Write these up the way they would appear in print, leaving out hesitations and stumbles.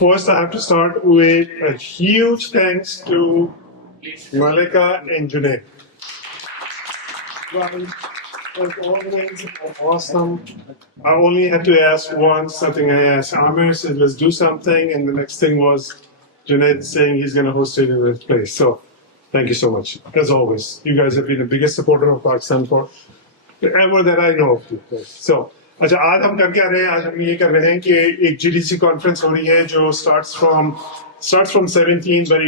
First, I have to start with a huge thanks to Malika and Junaid. As always, awesome. I only had to ask once something. I asked Amir, said let's do something, and the next thing was Junaid saying he's going to host it in his place. So thank you so much. As always, you guys have been the biggest supporter of Pakistan for ever that I know of you guys. So, अच्छा आज हम कर क्या रहे हैं? आज हम ये कर रहे हैं कि एक GDC कॉन्फ्रेंस हो रही है जो starts from 17 but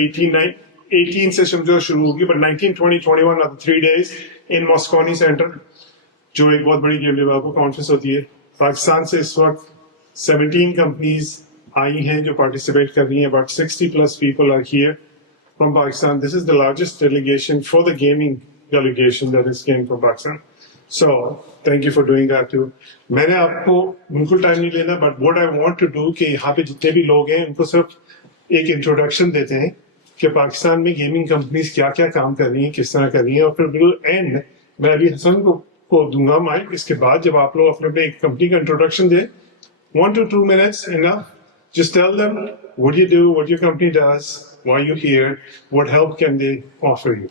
18 से समझो शुरू होगी, but 19, 20, 21 are the 3 days in Moscone Center, जो एक बहुत बड़ी गेम डेवलपर कॉन्फ्रेंस होती है. पाकिस्तान से इस वक्त 17 कंपनीज आई हैं जो पार्टिसिपेट कर रही हैं. About 60+ people are here from Pakistan. This is the largest delegation for the gaming delegation that is came from Pakistan. So thank you for doing that too. मैंने आपको बिल्कुल टाइम नहीं लेना, but what I want to do कि यहाँ पे जितने भी लोग हैं उनको सिर्फ एक इंट्रोडक्शन देते हैं कि पाकिस्तान में गेमिंग कंपनीज क्या क्या काम कर रही हैं, किस तरह कर रही हैं, और फिर बिल्कुल एंड मैं अली हसन को दूंगा माइक. इसके बाद जब आप लोग अपने एक कंपनी का इंट्रोडक्शन दें, 1 to 2 minutes enough. Just tell them what you do, what your company does, why you're here, what help can they offer you.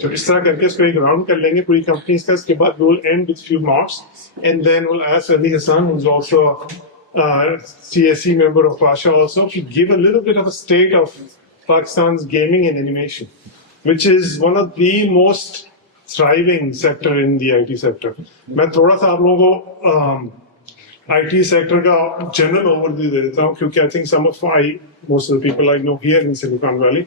So इस तरह करके इसको एक राउंड कर लेंगे पूरी कंपनीज का. इसके बाद we'll end with few marks and then we'll ask Ali Hassan, who's also a CSE member of Pasha also, to give a little bit of a state of Pakistan's gaming and animation, which is one of the most thriving sector in the IT sector. मैं थोड़ा सा आप लोगों को IT sector का general overview दे देता हूँ क्योंकि I think some of most of the people I know here in Silicon Valley.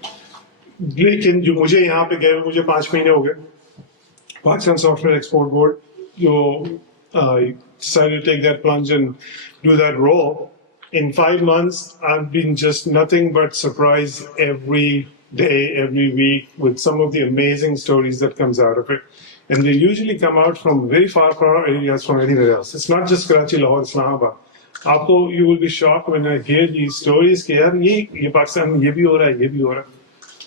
लेकिन जो मुझे यहाँ पे गए मुझे 5 महीने हो गए. Pakistan Software Export Board जो decided to take that plunge and do that role. In 5 months, I've been just nothing but surprised every day, every week with some of the amazing stories that comes out of it. And they usually come out from very far areas from anywhere else. It's not just Karachi, Lahore, Islamabad. You will be shocked when I hear these stories कि यार ये पाकिस्तान में ये भी हो रहा है, ये भी हो रहा है.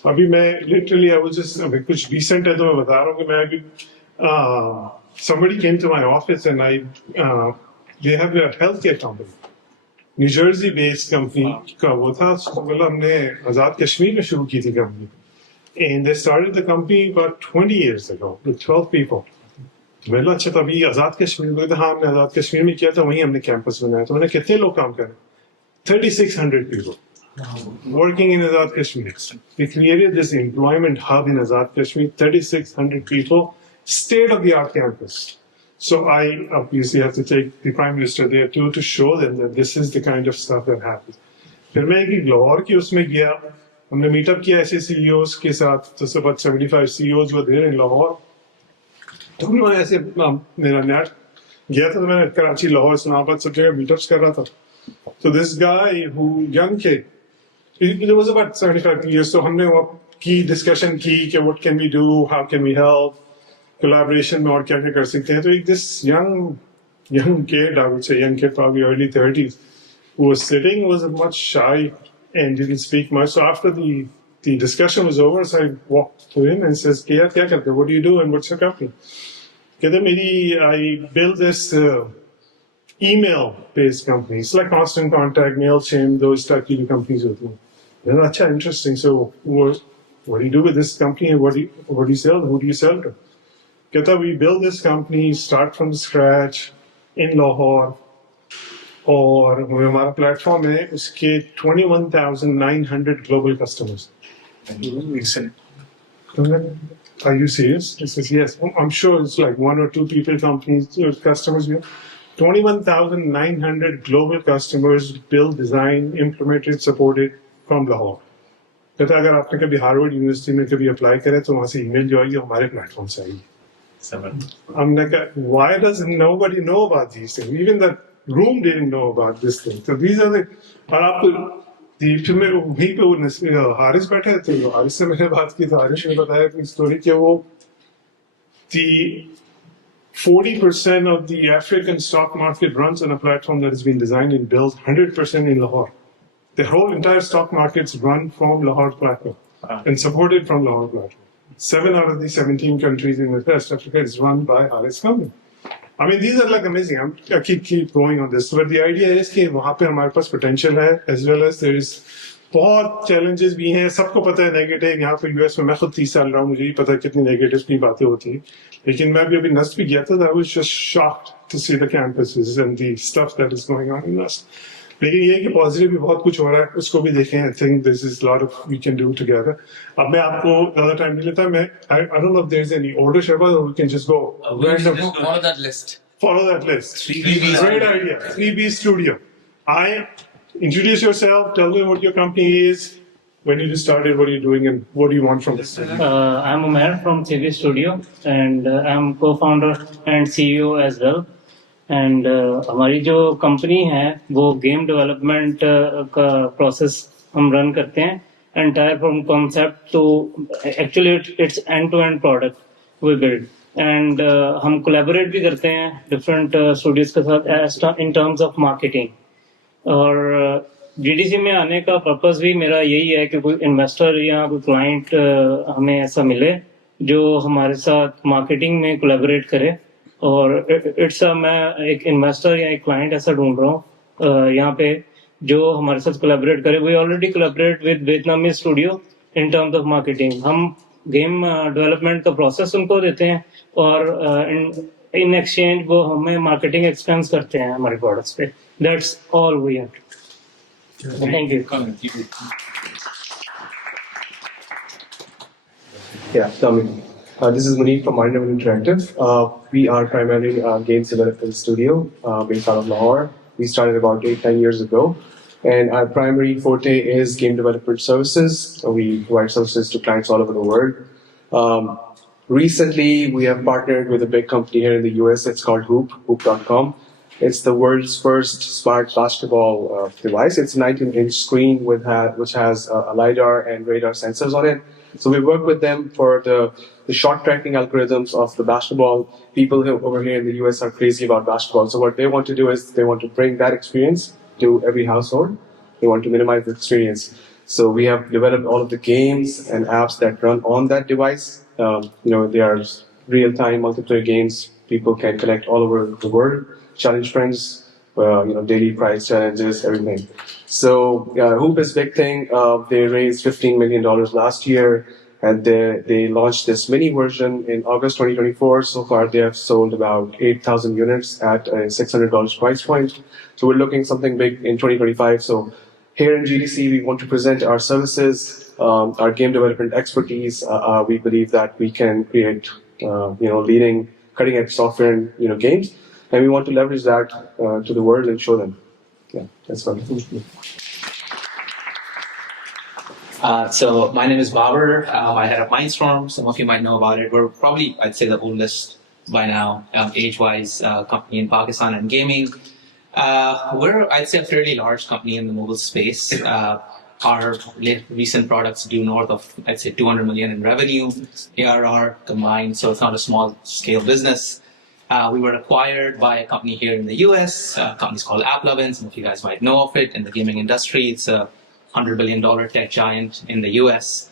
अभी मैं literally I was just अभी कुछ recent है तो मैं बता रहा हूँ कि मैं अभी somebody came to my office and they have a healthcare company. New Jersey based company का वो था. मतलब हमने आजाद कश्मीर में शुरू की थी company. And they started the company about 20 years ago with 12 people. मतलब अच्छा तभी आजाद कश्मीर में था. हाँ हमने आजाद कश्मीर में किया था, वहीं हमने कैंपस बनाया. तो मैंने कितने लोग काम कर रहे? 3600 people working in Azad Kashmir. We created this employment hub in Azad Kashmir. 3600 people, state of the art campus. So I obviously have to take the Prime Minister there too to show them that this is the kind of stuff that happens. फिर मैं एक लाहौर की उसमें गया, हमने meetup किया ऐसे CEOs के साथ. तो about 75 CEOs were there in Lahore. तो मैं ऐसे मेरा नेट गया था तो मैंने कराची, लाहौर, इस्लामाबाद सब जगह मीटअप्स कर रहा था. So this guy who young kid, it was about 75 years. So हमने वो की डिस्कशन की कि what can we do, how can we help, collaboration में और क्या क्या कर सकते हैं. तो एक this young kid, I would say young kid, probably early 30s, who was sitting, was much shy and didn't speak much. So after the discussion was over, so I walked to him and says, "Kya karte ho? What do you do and what's your company?" I built this email-based company. It's like Constant Contact, MailChimp, those type of companies. Achha, interesting. So what do you do with this company and what do you sell? Who do you sell to? We build this company, start from scratch in Lahore, और हमारा platform है उसके 21,900 global customers. Are you serious? He says yes. I'm sure it's like 1 or 2 people, companies, customers. 21,900 global customers built, designed, implemented, supported from Lahore. कहता अगर आपने कभी Harvard university में कभी अप्लाई करे तो वहाँ से ईमेल जो आएगी हमारे प्लेटफॉर्म से आएगी. I'm like, why does nobody know about these things? Even the room didn't know about this thing. So these are the. और आपको फिर मैं वहीं पे वो हारिस बैठे थे. हारिस से मैंने बात की तो हारिस ने बताया अपनी स्टोरी कि वो the 40% of the African stock market runs on a platform that has been designed and built 100% in Lahore. The whole entire stock markets run from Lahore platform and supported from Lahore platform. 7 out of the 17 countries in West Africa is run by Haris company. I mean, these are like amazing. I keep going on this, but the idea is कि वहाँ पे हमारे पास potential है, as well as there is बहुत challenges भी हैं. सबको पता है negative. यहाँ पे US में मैं खुद 30 साल रहा हूँ, मुझे भी पता है कितनी negatives की बातें होती हैं. लेकिन मैं अभी नस्ट भी गया था. I was just shocked to see the campuses and the stuff that is going on in Nust. लेकिन ये कि पॉजिटिव भी बहुत कुछ हो रहा है, उसको भी देखें. I think this is a lot of we can do together. अब मैं आपको ज़्यादा टाइम नहीं लेता. I don't know if there's any order, Sherpa, or we can just go. Follow that list. Follow that list. 3B Great idea. 3B Studio. Introduce yourself. Tell me what your company is. When did you start it? What are you doing? And what do you want from this? I'm Umair from 3B Studio, and I'm co-founder and CEO as well. And हमारी जो company है वो game development का process हम run करते हैं entire from concept to actually it's end to end product we build and हम collaborate भी करते हैं डिफरेंट स्टूडियोज के साथ इन टर्म्स ऑफ मार्केटिंग और जीडीसी में आने का पर्पस भी मेरा यही है कि कोई इन्वेस्टर या कोई क्लाइंट हमें ऐसा मिले जो हमारे साथ मार्केटिंग में कोलैबोरेट करे और मैं एक इन्वेस्टर या एक क्लाइंट ऐसा ढूंढ रहा हूँ यहाँ पे जो हमारे साथ कोलैबोरेट करे. We already collaborate with Vietnamese studio in terms of marketing. हम गेम डेवलपमेंट का प्रोसेस उनको देते हैं और इन एक्सचेंज वो हमें मार्केटिंग एक्सपेंस करते हैं हमारे प्रोडक्ट्स पे. That's all we have. Thank you. Yeah, Tommy. This is Manish from Mindravel Interactive. We are primarily a games development studio based out of Lahore. We started about 8-9 years ago. And our primary forte is game development services. We provide services to clients all over the world. Recently, we have partnered with a big company here in the US. It's called Hoop.com. It's the world's first smart basketball device. It's a 19-inch screen which has a LiDAR and radar sensors on it. So we work with them for the shot tracking algorithms of the basketball. People over here in the US are crazy about basketball. So what they want to do is they want to bring that experience to every household. They want to minimize the experience. So we have developed all of the games and apps that run on that device. They are real-time multiplayer games. People can connect all over the world, challenge friends, daily prize challenges, everything. So Hoop is a big thing. They raised $15 million last year, and they launched this mini version in August 2024. So far, they have sold about 8,000 units at a $600 price point. So we're looking something big in 2025. So here in GDC, we want to present our services, our game development expertise. We believe that we can create, leading cutting-edge software and games. And we want to leverage that to the world and show them. Yeah, that's fun. So my name is Babar. I head up Mindstorm. Some of you might know about it. We're probably, I'd say, the oldest by now, age-wise, company in Pakistan and gaming. We're, I'd say, a fairly large company in the mobile space. Our recent products do north of, I'd say, 200 million in revenue, ARR combined. So it's not a small-scale business. We were acquired by a company here in the US. Company's called AppLovin. Some of you guys might know of it in the gaming industry. It's a $100 billion tech giant in the US.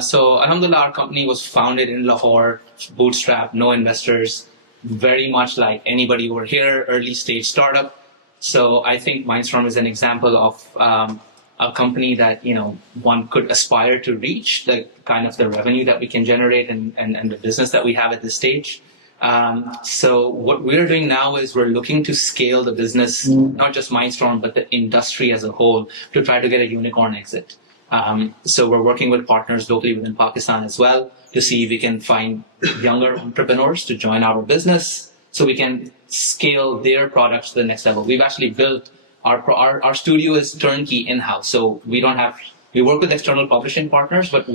So alhamdulillah, our company was founded in Lahore, bootstrapped, no investors, very much like anybody over here, early stage startup. So I think Mindstorm is an example of a company that one could aspire to reach, the kind of the revenue that we can generate and the business that we have at this stage. So what we're doing now is we're looking to scale the business, not just Mindstorm, but the industry as a whole, to try to get a unicorn exit. So we're working with partners locally within Pakistan as well to see if we can find younger entrepreneurs to join our business so we can scale their products to the next level. We've actually built our studio is turnkey in-house. So we work with external publishing partners, but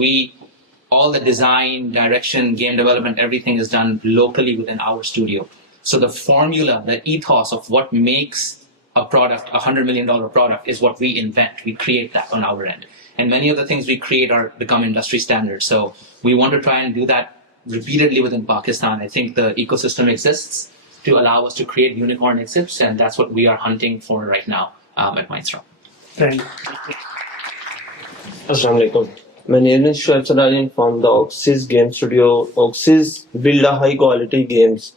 all the design, direction, game development, everything is done locally within our studio. So the formula, the ethos of what makes a product, a $100 million product, is what we invent. We create that on our end. And many of the things we create become industry standards. So we want to try and do that repeatedly within Pakistan. I think the ecosystem exists to allow us to create unicorn exits, and that's what we are hunting for right now at Mindstorm. Thank you. Assalamu alaikum. My name is Shoaib Sarajin from the OCCESS Game Studio. OCCESS build a high quality games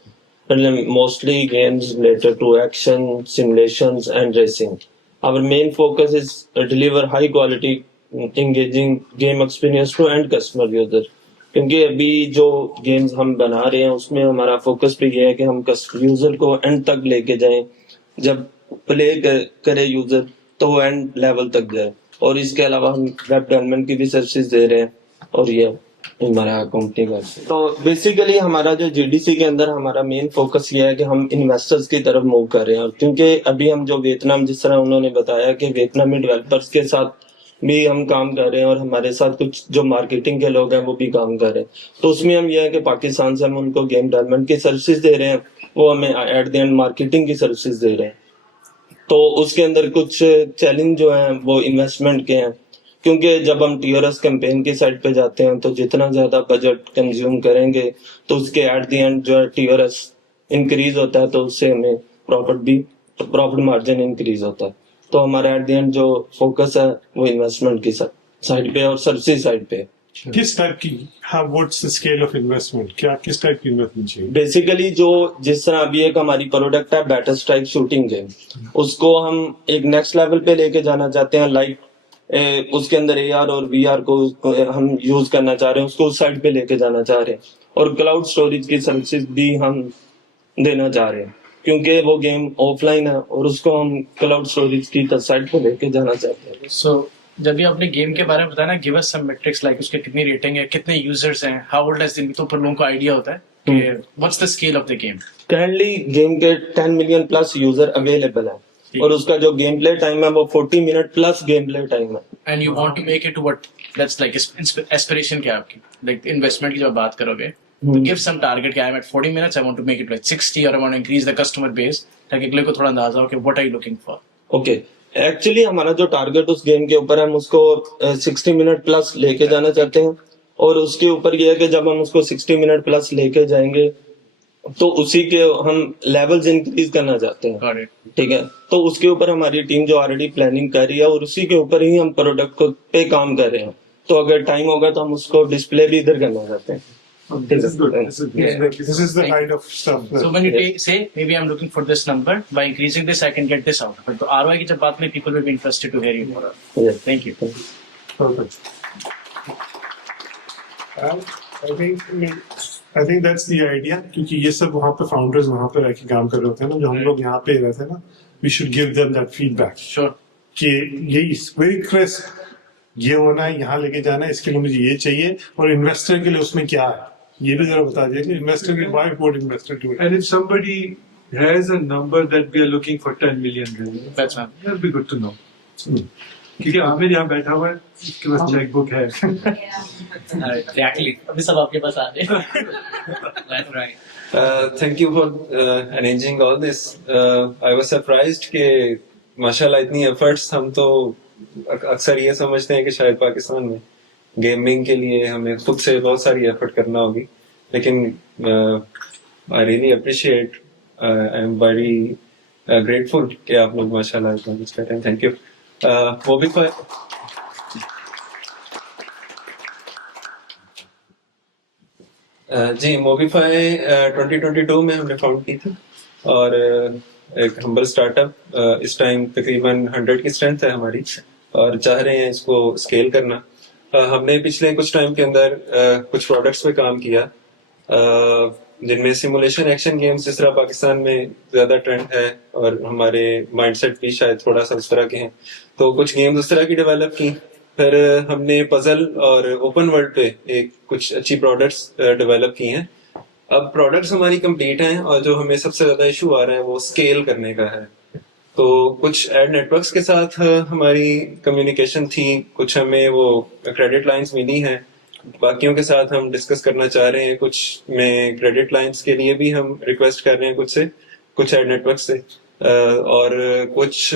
mostly games related to action, simulations, and racing. Our main focus is deliver high quality, engaging game experience to end customer user. क्योंकि अभी जो games हम बना रहे हैं उसमें हमारा focus भी ये है कि हम यूजर को एंड तक लेके जाएं. जब प्ले करे यूजर तो वो एंड लेवल तक जाए. और इसके अलावा हम वेब डेवलपमेंट की भी सर्विसेज दे रहे हैं और ये हमारा कंपनी का. तो बेसिकली हमारा जो जीडीसी के अंदर हमारा मेन फोकस ये है कि हम इन्वेस्टर्स की तरफ मूव कर रहे हैं. क्योंकि अभी हम जो वियतनाम, जिस तरह उन्होंने बताया कि वियतनामी डेवलपर्स के साथ भी हम काम कर रहे हैं और हमारे साथ कुछ जो मार्केटिंग के लोग हैं वो भी काम कर रहे हैं. तो उसमें हम ये है कि पाकिस्तान से हम उनको गेम डेवलपमेंट की सर्विसेज दे रहे हैं, वो हमें एट द एंड मार्केटिंग की सर्विसेज दे रहे हैं. तो उसके अंदर कुछ चैलेंज जो हैं वो इन्वेस्टमेंट के हैं. क्योंकि जब हम टीआरएस कैंपेन की साइड पे जाते हैं तो जितना ज्यादा बजट कंज्यूम करेंगे तो उसके एट द एंड जो है टीआरएस इंक्रीज होता है, तो उससे हमें प्रॉफिट मार्जिन इंक्रीज होता है. तो हमारा एट द एंड जो फोकस है वो इन्वेस्टमेंट की साइड पे और सर्विस साइड पे. किस टाइप की, हाँ, what's the scale of investment, क्या किस टाइप की इन्वेस्टमेंट चाहिए? बेसिकली जो जिस तरह अभी एक हमारी प्रोडक्ट है बैटल स्ट्राइक शूटिंग गेम, उसको हम एक नेक्स्ट लेवल पे लेके जाना चाहते हैं. लाइक उसके अंदर एआर और वीआर को हम यूज करना चाह रहे हैं, उसको उस साइड पे लेके जाना चाह रहे हैं. और क्लाउड स्टोरेज की सर्विसेज भी हम देना चाह रहे हैं क्योंकि वो गेम ऑफलाइन है और उसको हम क्लाउड स्टोरेज की साइड पे लेके जाना चाहते हैं. सो जब भी आपने गेम के बारे में बताया ना, गिव अस सम मेट्रिक्स लाइक उसके कितनी रेटिंग है, कितने यूजर्स हैं, हाउ ओल्ड हैज द, तो पर लोगों को आइडिया होता है कि what's the scale of the game. Currently game के 10 मिलियन प्लस यूजर अवेलेबल है और उसका जो गेम प्ले टाइम है वो 40 minute plus game play time है. And you want to make it to what that's like aspiration क्या है आपकी, लाइक इन्वेस्टमेंट की जब बात करोगे तो गिव सम टारगेट कि I am at 40 minutes, I want to make it like 60 और I want to increase the customer base, ताकि अगले को थोड़ा अंदाजा हो कि what are you looking for. Okay, actually हमारा जो टारगेट उस गेम के ऊपर है हम उसको 60 मिनट प्लस लेके जाना चाहते हैं. और उसके ऊपर ये है कि जब हम उसको 60 मिनट प्लस लेके जाएंगे तो उसी के हम लेवल्स इंक्रीज करना चाहते हैं. ठीक है, तो उसके ऊपर हमारी टीम जो ऑलरेडी प्लानिंग कर रही है और उसी के ऊपर ही हम प्रोडक्ट को पे काम कर रहे हैं. तो अगर टाइम होगा तो हम उसको डिस्प्ले भी इधर करना चाहते हैं. This is good. This is the kind of stuff. So when you say maybe I'm looking for this number, by increasing this I can get this out. But the ROI की जब बात में people will be interested to hear you more. Yes. Thank you. Perfect. I think that's the idea. क्योंकि ये सब वहाँ पे founders वहाँ पे रह के काम कर रहे होते हैं ना, जो हम लोग यहाँ पे रहते हैं ना, we should give them that feedback. Sure. कि ये very crisp, ये होना है, यहाँ लेके जाना है, इसके लिए मुझे ये चाहिए, और इन्वेस्टर के लिए उसमें क्या है ये भी जरा बता दीजिए. इन्वेस्टर के why would investor do it? And if somebody has a number that we are looking for 10 million revenue, That's fine. that'll be good to know. क्योंकि आमिर यहाँ बैठा हुआ है, उसके पास चेकबुक है. Exactly. अभी सब आपके पास आ गए. That's right. Thank you for arranging all this. I was surprised कि माशाल्लाह इतनी efforts, हम तो अक्सर ये समझते हैं कि शायद पाकिस्तान में गेमिंग के लिए हमें खुद से बहुत सारी एफर्ट करना होगी, लेकिन I really appreciate, I am very grateful कि आप लोग माशाल्लाह इतना कुछ कर रहे हैं. Thank you. मोबिफाई, जी मोबिफाई 2022 में हमने फाउंड की थी और एक हम्बल स्टार्टअप. इस टाइम तकरीबन 100 की स्ट्रेंथ है हमारी और चाह रहे हैं इसको स्केल करना. हमने पिछले कुछ टाइम के अंदर कुछ प्रोडक्ट्स पे काम किया जिनमें सिमुलेशन एक्शन गेम्स जिस तरह पाकिस्तान में ज्यादा ट्रेंड है और हमारे माइंडसेट भी शायद थोड़ा सा उस तरह के हैं, तो कुछ गेम्स उस तरह की डेवलप की. फिर हमने पजल और ओपन वर्ल्ड पे एक कुछ अच्छी प्रोडक्ट्स डेवलप की हैं. अब प्रोडक्ट्स हमारी कंप्लीट हैं और जो हमें सबसे ज्यादा इशू आ रहा है वो स्केल करने का है. तो कुछ एड नेटवर्क्स के साथ हमारी कम्युनिकेशन थी, कुछ हमें वो क्रेडिट लाइंस मिली हैं, बाकियों के साथ हम डिस्कस करना चाह रहे हैं. कुछ में क्रेडिट लाइंस के लिए भी हम रिक्वेस्ट कर रहे हैं कुछ एड नेटवर्क से, और कुछ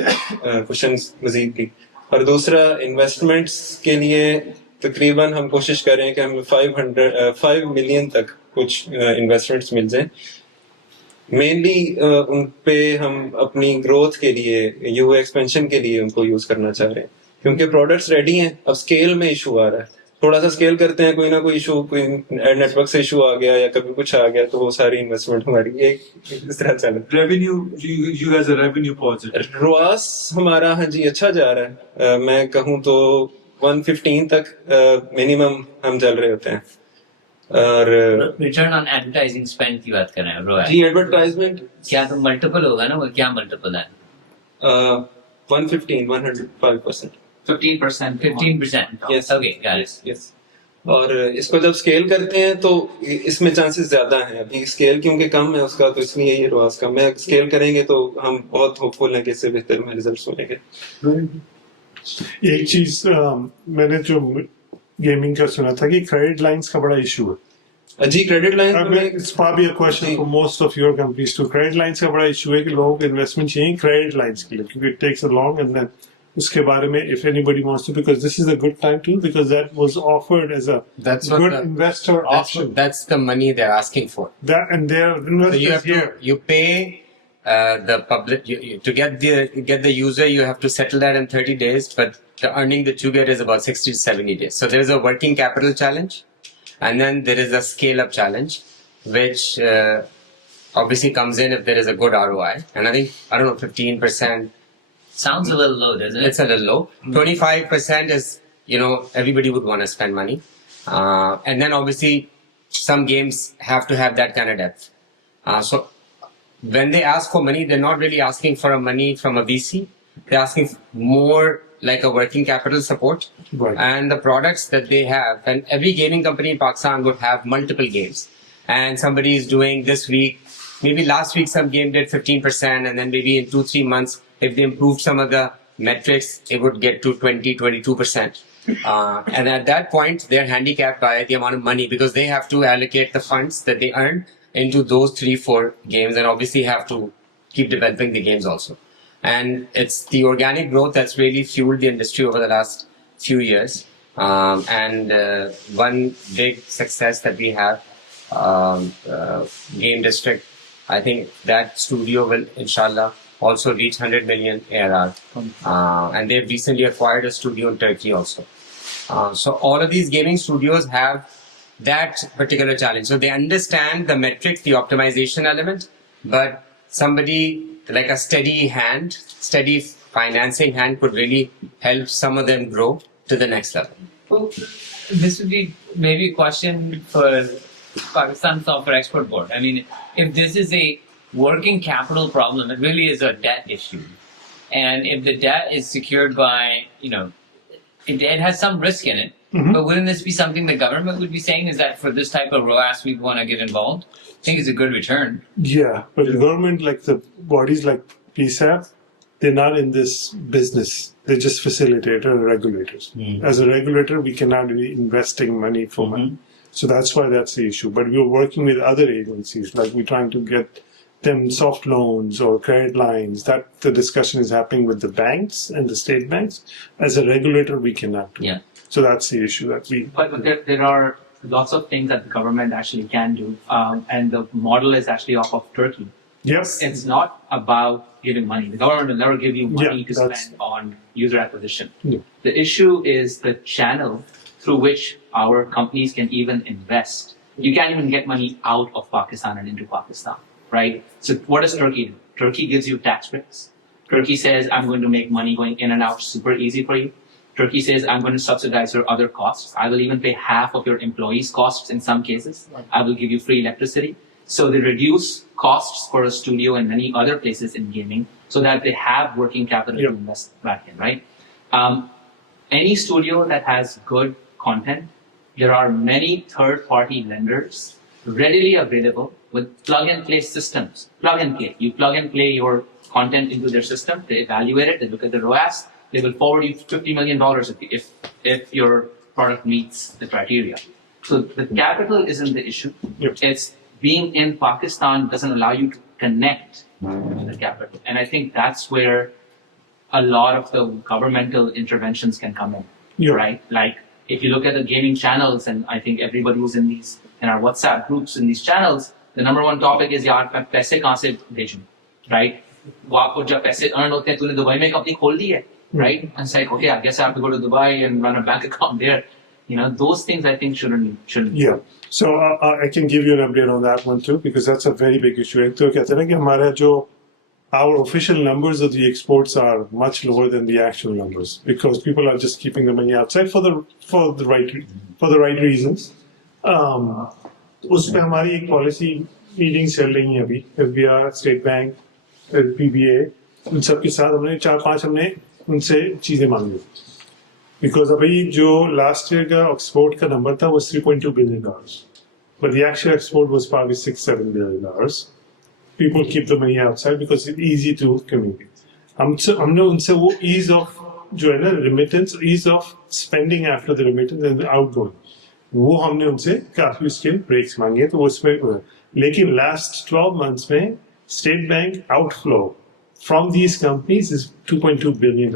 क्वेश्चंस मजीद भी. और दूसरा इन्वेस्टमेंट्स के लिए तकरीबन हम कोशिश कर रहे हैं कि हमें 5 मिलियन तक कुछ इन्वेस्टमेंट्स मिल जाएं. मेनली उन पे हम अपनी ग्रोथ के लिए, यूए एक्सपेंशन के लिए उनको यूज करना चाह रहे हैं, क्योंकि प्रोडक्ट्स रेडी हैं, अब स्केल में इशू आ रहा है. थोड़ा सा स्केल करते हैं, कोई ना कोई इशू, कोई नेटवर्क से इशू आ गया या कभी कुछ आ गया, तो वो सारी इन्वेस्टमेंट हमारी एक इस तरह चल रही है। Revenue, you guys are revenue positive. ROAS हमारा हाँ जी अच्छा जा रहा है। मैं कहूँ तो 115 तक मिनिमम हम चल रहे होते हैं। और रिटर्न ऑन एडवर्टाइजिंग स्पेंड की बात कर रहे हैं ROAS। जी एडवर्टाइजमेंट क्या तो मल्टीपल होगा ना, वो क्या मल्टीपल है? 105%। 15%. 15%। Yes. Okay, got it. Yes. और इसको जब स्केल करते हैं तो इसमें चांसेस ज्यादा हैं। अभी स्केल क्योंकि कम है उसका, तो इसलिए ये रोआस कम है। स्केल करेंगे तो हम बहुत होपफुल हैं कि इससे बेहतर में रिजल्ट्स मिलेंगे। एक चीज मैंने जो गेमिंग का सुना था कि क्रेडिट लाइंस का बड़ा इशू है। जी credit line It's probably a question for most of your companies too. Credit lines का बड़ा इशू है कि लोगों को इन्वेस्टमेंट चाहिए क्रेडिट लाइंस के लिए, क्योंकि it takes a long and then उसके बारे में if anybody wants to, because this is a good time too, because that was offered as a That's what good the- investor option. That's the money they're asking for. That and their So investors you have here. to, you pay the public, to get the user, you have to settle that in 30 days, but the earning that you get is about 60 to 70 days. So there is a working capital challenge, and then there is a scale up challenge, which obviously comes in if there is a good ROI. And I think, I don't know, 15%. Sounds a little low, doesn't it? It's a little low. 25% is, everybody would want to spend money. And then obviously some games have to have that kind of depth. So when they ask for money, they're not really asking for money from a VC. They're asking more like a working capital support. Right. And the products that they have, and every gaming company in Pakistan would have multiple games. And somebody is doing this week, maybe last week some game did 15%, and then maybe in 2-3 months, if they improved some of the metrics, it would get to 20-22%. And at that point, they're handicapped by the amount of money because they have to allocate the funds that they earn into those 3-4 games, and obviously have to keep developing the games also. And it's the organic growth that's really fueled the industry over the last few years. And one big success that we have, Game District, I think that studio will, inshallah, also reach 100 million ARR. And they've recently acquired a studio in Turkey also. So all of these gaming studios have that particular challenge. So they understand the metrics, the optimization element, but somebody like a steady financing hand could really help some of them grow to the next level. Well, this would be maybe a question for Pakistan Software Export Board. I mean, if this is a working capital problem, it really is a debt issue. And if the debt is secured by, it has some risk in it. Mm-hmm. But wouldn't this be something the government would be saying, is that for this type of ROAS, we'd want to get involved? I think it's a good return. Yeah, but the government, like the bodies like PSEB, they're not in this business. They're just facilitators and regulators. As a regulator, we cannot be investing money for money. So that's why that's the issue. But we're working with other agencies, like we're trying to get them soft loans or credit lines. That the discussion is happening with the banks and the state banks. As a regulator, we cannot do. Yeah. So that's the issue that we. But there are lots of things that the government actually can do, and the model is actually off of Turkey. Yes. It's not about giving money. The government will never give you money to that's- spend on user acquisition. Yeah. The issue is the channel through which our companies can even invest. You can't even get money out of Pakistan and into Pakistan, right? So what does Turkey do? Turkey gives you tax breaks. Turkey says, I'm going to make money going in and out super easy for you. Turkey says, I'm going to subsidize your other costs. I will even pay half of your employees' costs in some cases. I will give you free electricity. So they reduce costs for a studio and many other places in gaming so that they have working capital to invest back in, right? Any studio that has good content, there are many third-party lenders readily available with plug-and-play systems. Plug and play. You plug and play your content into their system. They evaluate it. They look at the ROAS. They will forward you $50 million if your product meets the criteria. So the capital isn't the issue. Yep. It's being in Pakistan doesn't allow you to connect to the capital. And I think that's where a lot of the governmental interventions can come in, Yeah. right? Like if you look at the gaming channels, and I think everybody who's in our WhatsApp groups in these channels, the number one topic is यार मैं पैसे कहाँ से भेजूं, right? वो आपको जब पैसे earn होते हैं तूने दुबई में कंपनी खोल दी है, right? And it's like, okay, I guess I have to go to Dubai and run a bank account there. those things I think shouldn't. Yeah. So I can give you an update on that one too, because that's a very big issue. एक तो कहते हैं ना कि हमारा जो our official numbers of the exports are much lower than the actual numbers because people are just keeping the money outside for the right reasons. उस पे हमारी एक policy meetings चल रही हैं अभी SBR, State Bank, PBA, उन सब के साथ हमने 4-5 हमने उनसे चीजें मांगी because अभी जो last year का export का number था was $3.2 billion, but the actual export was probably $6-7 billion. People keep the money outside because it's easy to communicate. हमने उनसे वो ease of जो है ना remittance, ease of spending after the remittance and the outgoing, वो हमने उनसे काफी उसके breaks मांगे तो उसमें लेकिन last 12 months में State Bank outflow from these companies is $2.2 billion.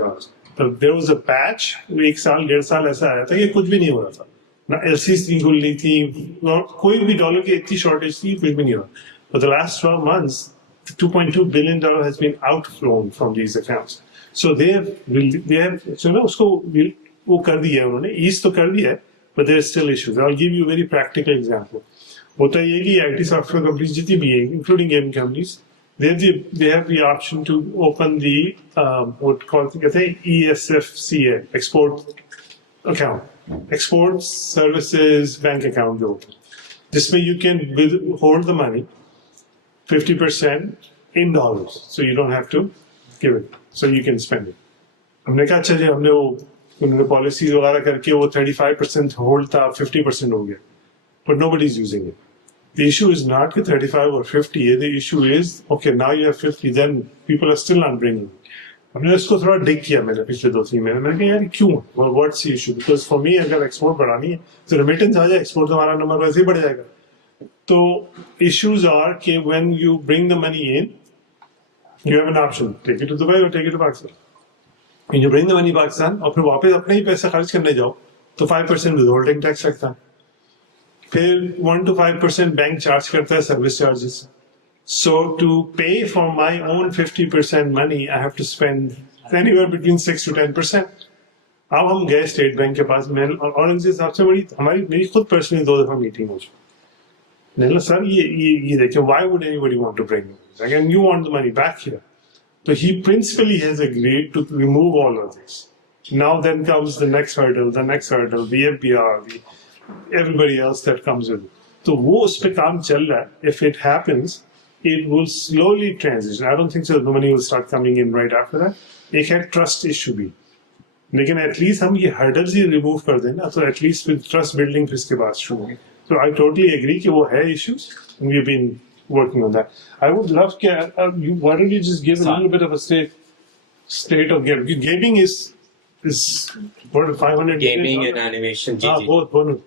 But there was a patch, एक साल 1.5 साल ऐसा आया था कि कुछ भी नहीं हो रहा था ना LCs नहीं खुल रही थी कोई भी डॉलर की इतनी शॉर्टेज थी कुछ भी नहीं हो रहा. For the last 12 months, $2.2 billion has been outflown from these accounts. So they have so ना उसको वो कर दिया उन्होंने ease तो कर दिया है, but there are still issues. I'll give you a very practical example. होता ये कि IT software companies जितनी भी हैं, including game companies, they have the option to open the what कहते हैं ESFCA, export account, export services bank account जो होता है, जिसमें you can hold the money 50% in dollars, so you don't have to give it, so you can spend it. हमने कहा चलिए हमने वो उन्होंने policies वगैरह करके वो 35% hold था 50% हो गया, but nobody's using it. The issue is not 35 or 50. The issue is okay, now you have 50, then people are still not bringing it. हमने उसको थोड़ा dig किया मैंने पिछले 2-3 महीने मैंने कहा यार क्यों? Well, what's the issue? Because for me अगर export बढ़ानी है तो remittance आ जाए, export तो हमारा नंबर वैसे ही बढ़ जाएगा. So issues are that when you bring the money in, you have an option: take it to Dubai or take it to Pakistan. When you bring the money to Pakistan, और फिर वापस अपने ही पैसे खर्च करने जाओ, तो 5% withholding tax लगता है. फिर 1 to 5% bank charge करता है service charges. So to pay for my own 50% money, I have to spend anywhere between 6 to 10%. अब हम गए स्टेट बैंक के पास मैं और इनसे हिसाब से मेरी खुद पर्सनली 2 दफा मीटिंग हो चुकी. Nella sir, why would anybody want to bring it? Again, you want the money back here. So he principally has agreed to remove all of this. Now then comes the next hurdle, the FBR, everybody else that comes with it. So wo us pe kaam chal raha hai. If it happens, it will slowly transition. I don't think so the money will start coming in right after that. Ek hai trust issue bhi. लेकिन at least हम ये hurdles ही remove कर दें ना, so at least with trust building फिर इसके बाद शुरू होगी. So I totally agree कि वो है issues, and we've been working on that. I would love to why don't you just give a little bit of a state of gaming? Gaming is what 500 Gaming and animation. both.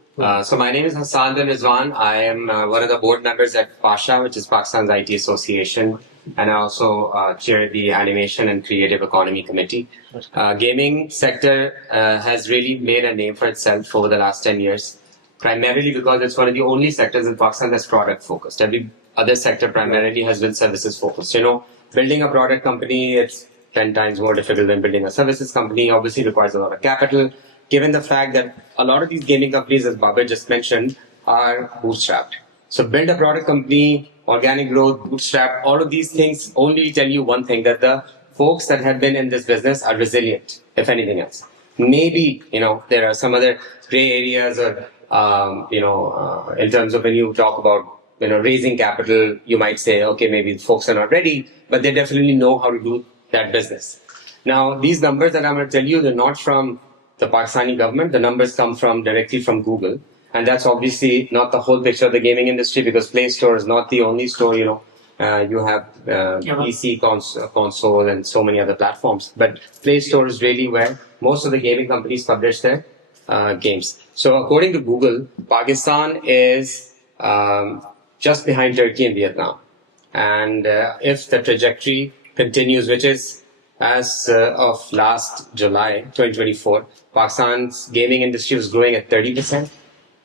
So my name is Hassan bin Rizwan. I am one of the board members at PASHA, which is Pakistan's IT Association, and I also chair the Animation and Creative Economy Committee. Gaming sector has really made a name for itself over the last 10 years. Primarily because it's one of the only sectors in Pakistan that's product focused. Every other sector primarily has been services focused. Building a product company, it's 10 times more difficult than building a services company. Obviously requires a lot of capital. Given the fact that a lot of these gaming companies, as Babar just mentioned, are bootstrapped. So build a product company, organic growth, bootstrap, all of these things only tell you one thing, that the folks that have been in this business are resilient, if anything else. Maybe, there are some other gray areas or in terms of when you talk about, raising capital, you might say, okay, maybe folks are not ready, but they definitely know how to do that business. Now, these numbers that I'm going to tell you, they're not from the Pakistani government. The numbers come directly from Google. And that's obviously not the whole picture of the gaming industry, because Play Store is not the only store, you have PC, console, and so many other platforms. But Play Store is really where most of the gaming companies publish their games. So according to Google, Pakistan is just behind Turkey and Vietnam. And if the trajectory continues, which is as of last July 2024, Pakistan's gaming industry was growing at 30%.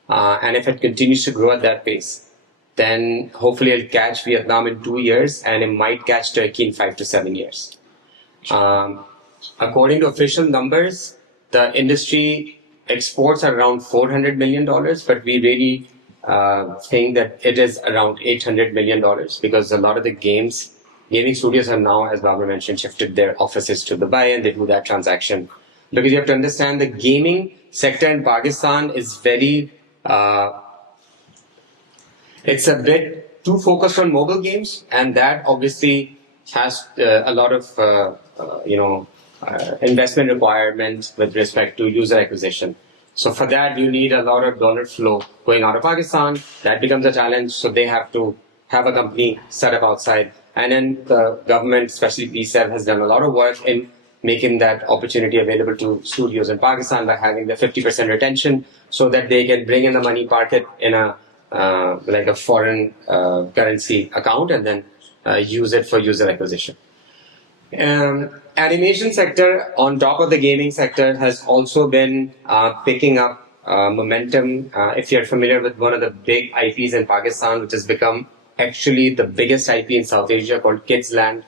And if it continues to grow at that pace, then hopefully it'll catch Vietnam in 2 years, and it might catch Turkey in 5 to 7 years. According to official numbers, the industry exports are around $400 million, but we really think that it is around $800 million because a lot of the gaming studios have now, as Barbara mentioned, shifted their offices to Dubai and they do that transaction. Because you have to understand the gaming sector in Pakistan is very, it's a bit too focused on mobile games, and that obviously has a lot of, investment requirements with respect to user acquisition. So for that, you need a lot of dollar flow going out of Pakistan. That becomes a challenge. So they have to have a company set up outside. And then the government, especially PSEB, has done a lot of work in making that opportunity available to studios in Pakistan by having the 50% retention so that they can bring in the money, park it in a like a foreign currency account and then use it for user acquisition. Animation sector on top of the gaming sector has also been picking up momentum. If you're familiar with one of the big IPs in Pakistan, which has become actually the biggest IP in South Asia called Kids Land.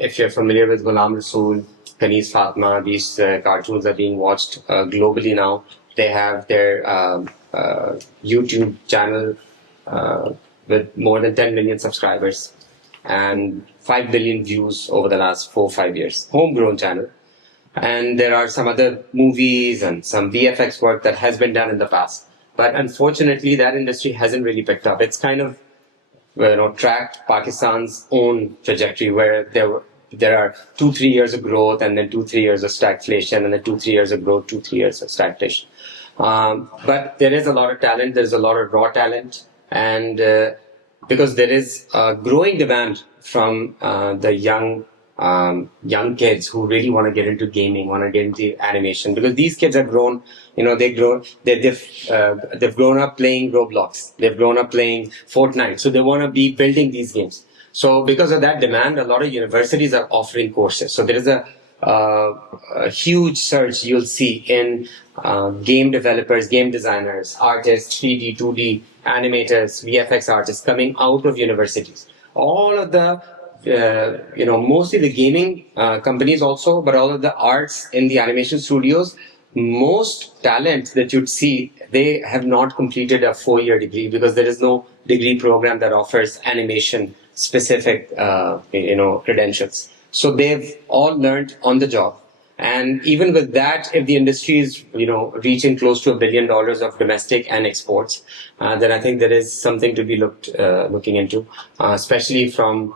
If you're familiar with Ghulam Rasool, Kanis Fatma, these cartoons are being watched globally now. They have their YouTube channel with more than 10 million subscribers and 5 billion views over the last 4 or 5 years. Homegrown channel. And there are some other movies and some VFX work that has been done in the past. But unfortunately, that industry hasn't really picked up. It's kind of tracked Pakistan's own trajectory where there are 2-3 years of growth and then 2-3 years of stagflation and then 2-3 years of growth, 2-3 years of stagflation. But there is a lot of talent, there's a lot of raw talent, and because there is a growing demand from the young kids who really want to get into gaming, want to get into animation, because these kids have grown, they've grown up playing Roblox, they've grown up playing Fortnite, so they want to be building these games. So because of that demand, a lot of universities are offering courses. So there is a huge surge you'll see in game developers, game designers, artists, 3D, 2D, animators, VFX artists coming out of universities. All of the mostly the gaming companies also, but all of the arts in the animation studios, most talent that you'd see, they have not completed a 4-year degree because there is no degree program that offers animation specific, credentials. So they've all learned on the job. And even with that, if the industry is, reaching close to $1 billion of domestic and exports, then I think there is something to be looking into, especially from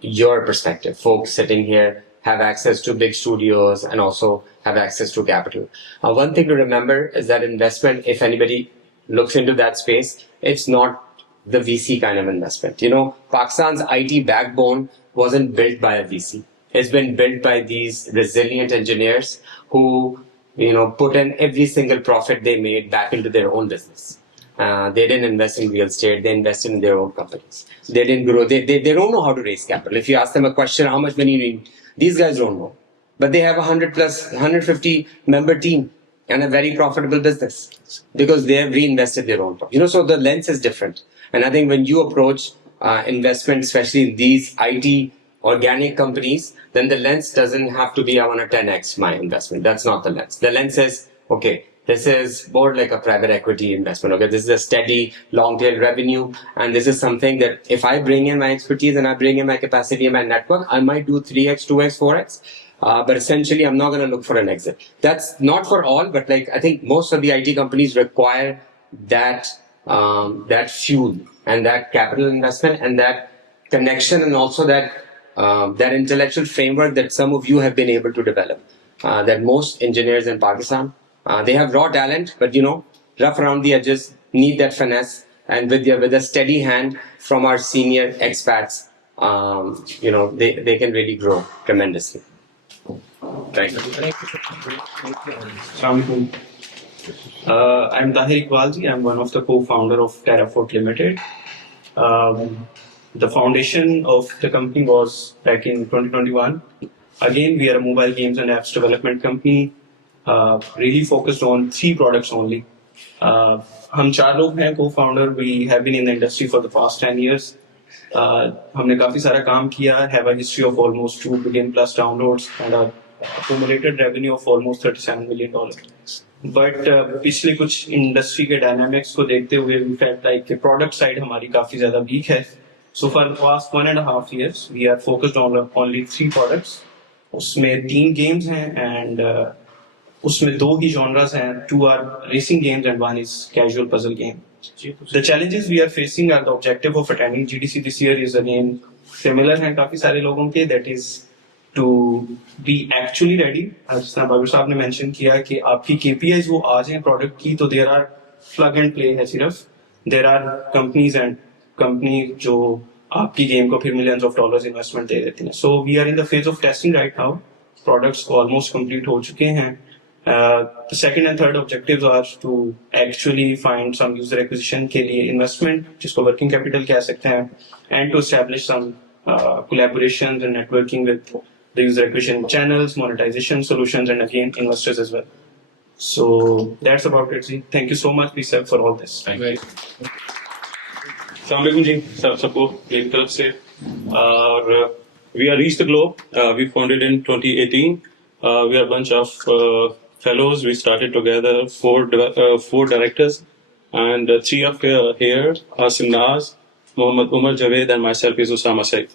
your perspective. Folks sitting here have access to big studios and also have access to capital. One thing to remember is that investment, if anybody looks into that space, it's not the VC kind of investment. Pakistan's IT backbone wasn't built by a VC. It's been built by these resilient engineers who, put in every single profit they made back into their own business. They didn't invest in real estate. They invested in their own companies. They didn't grow. They don't know how to raise capital. If you ask them a question, how much money you need, these guys don't know. But they have 150 member team and a very profitable business because they have reinvested their own profit. So the lens is different. And I think when you approach investment, especially in these IT organic companies, then the lens doesn't have to be, I want to 10x my investment. That's not the lens. The lens says, okay, this is more like a private equity investment. Okay, this is a steady long tail revenue. And this is something that if I bring in my expertise and I bring in my capacity and my network, I might do 3x, 2x, 4x. But essentially, I'm not going to look for an exit. That's not for all, but I think most of the IT companies require that fuel and that capital investment and that connection and also that intellectual framework that some of you have been able to develop. That most engineers in Pakistan, they have raw talent, but rough around the edges, need that finesse, and with a steady hand from our senior expats, they can really grow tremendously. Thank you. Assalamualaikum. I'm Tahir Iqbalji. I'm one of the co-founder of Terafort Limited. The foundation of the company was back in 2021. Again, we are a mobile games and apps development company, really focused on 3 products only. हम 4 लोग हैं co-founder. We have been in the industry for the past 10 years. हमने काफी सारा काम किया, have a history of almost 2 billion plus downloads, and our accumulated revenue of almost $37 million. But पिछले कुछ इंडस्ट्री के डायनामिक्स को देखते हुए we felt like the product side हमारी काफी ज्यादा weak है. So for the past 1.5 years, we are focused on only 3 products. उसमें 3 games हैं and उसमें 2 ही genres हैं. 2 are racing games and 1 is casual puzzle game. The challenges we are facing are the objective of attending GDC this year is again similar हैं काफी सारे लोगों के, that is to be actually ready. जिस तरह बाबर साहब ने mention किया कि आपकी KPIs वो आ जाएं product की, तो there are plug and play है सिर्फ. There are companies and companies जो आपकी game को फिर millions of dollars investment दे देती हैं. So we are in the phase of testing right now. Products को almost complete हो चुके हैं. The second and third objectives are to actually find some user acquisition के लिए investment, जिसको working capital कह सकते हैं, and to establish some collaborations and networking with the user acquisition channels, monetization solutions, and again investors as well. So that's about it. Thank you so much, PSEB, for all this. Assalamualaikum जी, सबको मेरी तरफ से. और we are Reach the Globe. We founded in 2018. We are a bunch of fellows. We started together, 4 directors, and 3 of here, Asim Naz, Mohammad Umar Javed, and myself is Usama Said.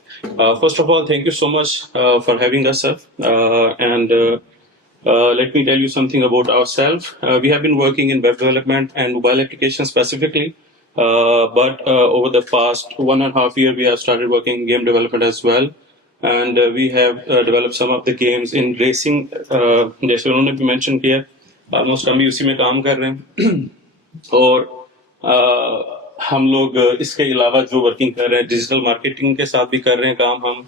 First of all, thank you so much for having us, sir. And let me tell you something about ourselves. We have been working in web development and mobile applications specifically. But over the past 1.5 years, we have started working in game development as well. And we have developed some of the games in racing. जैसे उन्होंने भी mention किया, almost हम भी उसी में काम कर रहे हैं. और हम लोग इसके अलावा जो वर्किंग कर रहे हैं, डिजिटल मार्केटिंग के साथ भी कर रहे हैं काम हम.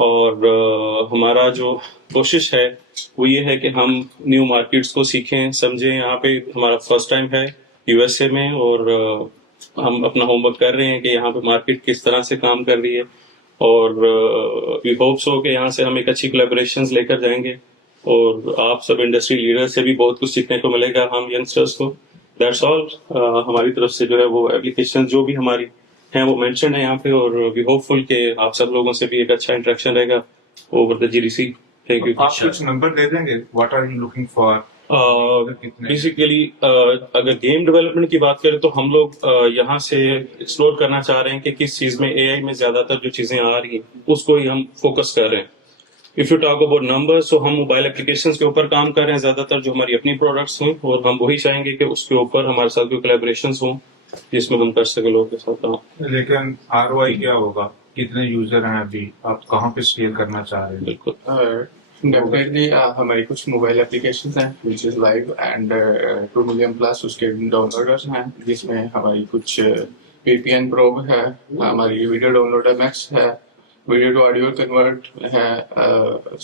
और हमारा जो कोशिश है वो ये है कि हम न्यू मार्केट्स को सीखें, समझें. यहाँ पे हमारा फर्स्ट टाइम है यूएसए में, और हम अपना होमवर्क कर रहे हैं कि यहाँ पे मार्केट किस तरह से काम कर रही है. और वी होप सो कि यहाँ से हम एक अच्छी कोलैबोरेशंस लेकर जाएंगे, और आप सब इंडस्ट्री लीडर से भी बहुत कुछ सीखने को मिलेगा हम यंगस्टर्स को. That's all. हमारी तरफ से जो है वो एप्लीकेशन जो भी हमारी हैं वो मेंशन है यहाँ पे, और वी होपफुल कि आप सब लोगों से भी एक अच्छा इंटरेक्शन रहेगा over the GDC. Thank you. आप कुछ नंबर दे देंगे, what are you looking for? Basically अगर गेम डेवलपमेंट की बात करें तो हम लोग यहाँ से एक्सप्लोर करना चाह रहे हैं कि किस चीज में एआई में ज्यादातर जो चीजें आ रही हैं उसको ही हम फोकस कर रहे हैं. If you talk about numbers, तो हम मोबाइल एप्लीकेशंस के ऊपर काम कर रहे हैं ज्यादातर, जो हमारी अपनी प्रोडक्ट्स हैं, और हम वही चाहेंगे कि उसके ऊपर हमारे साथ कोई कोलैबोरेशंस हों जिसमें हम कर सके लोगों के साथ काम. लेकिन आरओआई क्या होगा, कितने यूजर हैं अभी, आप कहाँ पे स्केल करना चाह रहे हैं? बिल्कुल. डेफिनेटली हमारी कुछ मोबाइल एप्लीकेशंस हैं which is live and 2 million plus उसके डाउनलोडर्स हैं, जिसमें हमारी कुछ VPN प्रोब है, हमारी वीडियो डाउनलोडर मैक्स है, वीडियो टू ऑडियो कन्वर्ट है,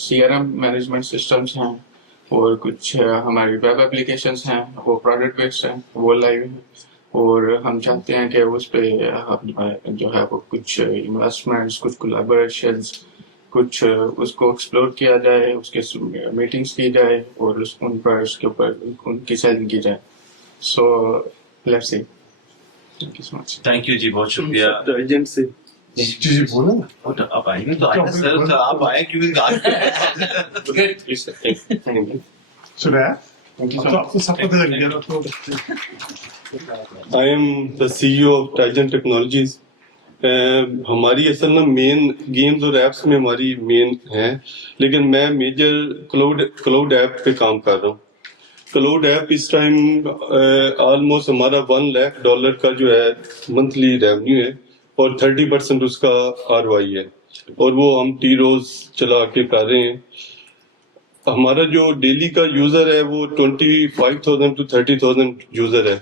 CRM मैनेजमेंट सिस्टम्स हैं, और कुछ हमारी वेब एप्लीकेशंस हैं वो प्रोडक्ट बेस्ड हैं, वो लाइव है. और हम चाहते हैं कि उस पे जो है वो कुछ इन्वेस्टमेंट्स, कुछ कोलैबोरेशंस, कुछ उसको एक्सप्लोर किया जाए, उसके मीटिंग्स की जाए, और उन प्रोडक्ट्स के ऊपर उनकी सेलिंग की जाए. So let's see. Thank you so much. Thank you जी, बहुत शुक्रिया. ट्राइजेंट से जी बोलो ना. आप आएंगे तो आएंगे सर, आप आए क्योंकि I am the CEO of Trigent Technologies. हमारी असल ना मेन गेम्स और एप्स में हमारी मेन है, लेकिन मैं मेजर क्लाउड ऐप पे काम कर रहा हूँ. क्लाउड ऐप इस टाइम ऑलमोस्ट हमारा $1 लाख का जो है मंथली रेवेन्यू है, और 30% उसका ROI है, और वो हम T-रोज चला के कर रहे हैं. हमारा जो डेली का यूजर है वो 25,000 to 30,000 यूजर है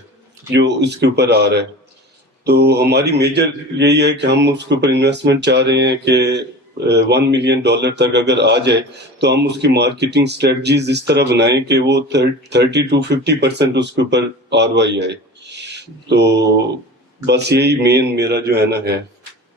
जो इसके ऊपर आ रहा है. तो हमारी मेजर यही है कि हम उसके ऊपर इन्वेस्टमेंट चाह रहे हैं कि $1 मिलियन तक अगर आ जाए तो हम उसकी मार्केटिंग स्ट्रेटजीज इस तरह बनाएं कि वो 30 to 50% उसके ऊपर ROI आए. तो बस यही मेन मेरा जो है ना है.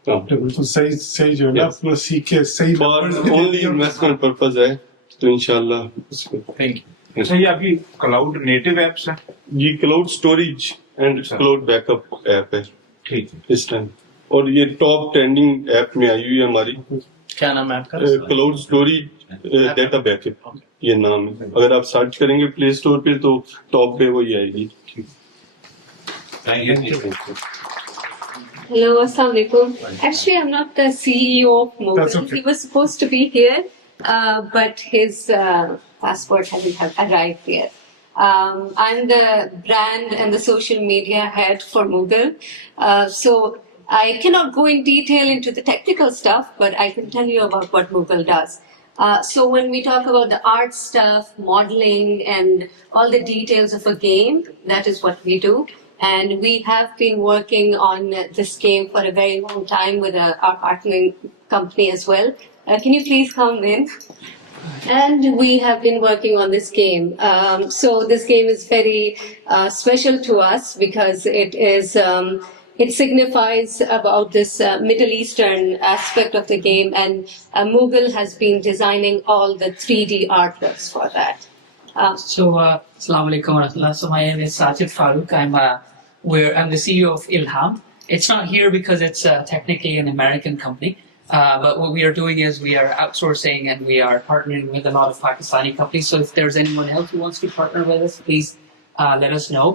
बिल्कुल सही जो है ना, अपना सीख के सही ओनली इन्वेस्टमेंट पर्पस है, तो इंशाल्लाह उसको. Thank you. अच्छा, ये अभी क्लाउड नेटिव एप्स हैं जी, cloud storage and cloud backup app है ठीक इस टाइम, और ये टॉप ट्रेंडिंग ऐप में आई हुई है हमारी. क्या नाम है आपका? क्लाउड स्टोरी डेटा बैकअप ये नाम है। अगर आप सर्च करेंगे प्ले स्टोर पे तो टॉप पे वही आएगी। Thank you. Hello, Assalamualaikum. Actually, I'm not the CEO of Moogle. That's okay. He was supposed to be here, but his passport hasn't arrived yet. I'm the brand and the social media head for Moogle. So I cannot go in detail into the technical stuff, but I can tell you about what Moogle does. So when we talk about the art stuff, modeling, and all the details of a game, that is what we do. And we have been working on this game for a very long time with our partnering company as well. Can you please come in? And we have been working on this game. So this game is very special to us because it signifies about this Middle Eastern aspect of the game, and Moogle has been designing all the 3D artworks for that. Assalamu alaikum wa rahmatullah. So my name is Sajid Farooq. I'm the CEO of Ilham. It's not here because it's technically an American company. But what we are doing is we are outsourcing and we are partnering with a lot of Pakistani companies. So if there's anyone else who wants to partner with us, please let us know.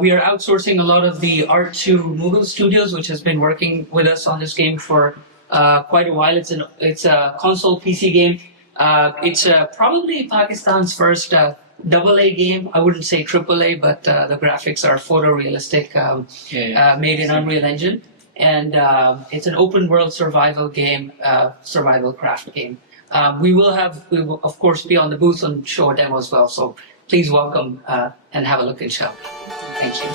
We are outsourcing a lot of the art to Moogle Studios, which has been working with us on this game for quite a while. It's a console PC game. It's probably Pakistan's first AA game. I wouldn't say AAA, but the graphics are photorealistic, made in Unreal Engine. And it's an open world survival game, survival craft game. We will of course be on the booth and show a demo as well. So please welcome and have a look, inshallah. Thank you.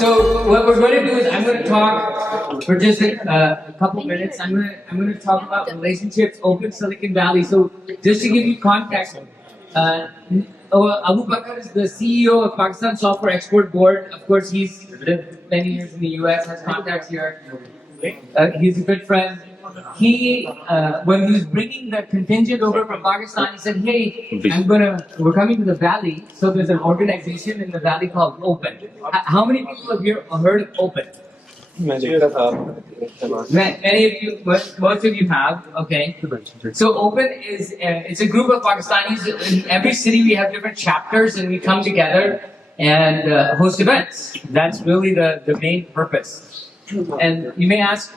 So what we're going to do is I'm going to talk for just a couple minutes. I'm going to talk about relationships, Open Silicon Valley. So just to give you context, Abu Bakr is the CEO of Pakistan Software Export Board. Of course, he's lived many years in the US, has contacts here. He's a good friend. He, when he was bringing the contingent over from Pakistan, he said, "Hey, we're coming to the Valley. So there's an organization in the Valley called Open. How many people have here heard of Open?" Many of you, most of you have. Okay. So Open is it's a group of Pakistanis. In every city, we have different chapters, and we come together and host events. That's really the main purpose. And you may ask,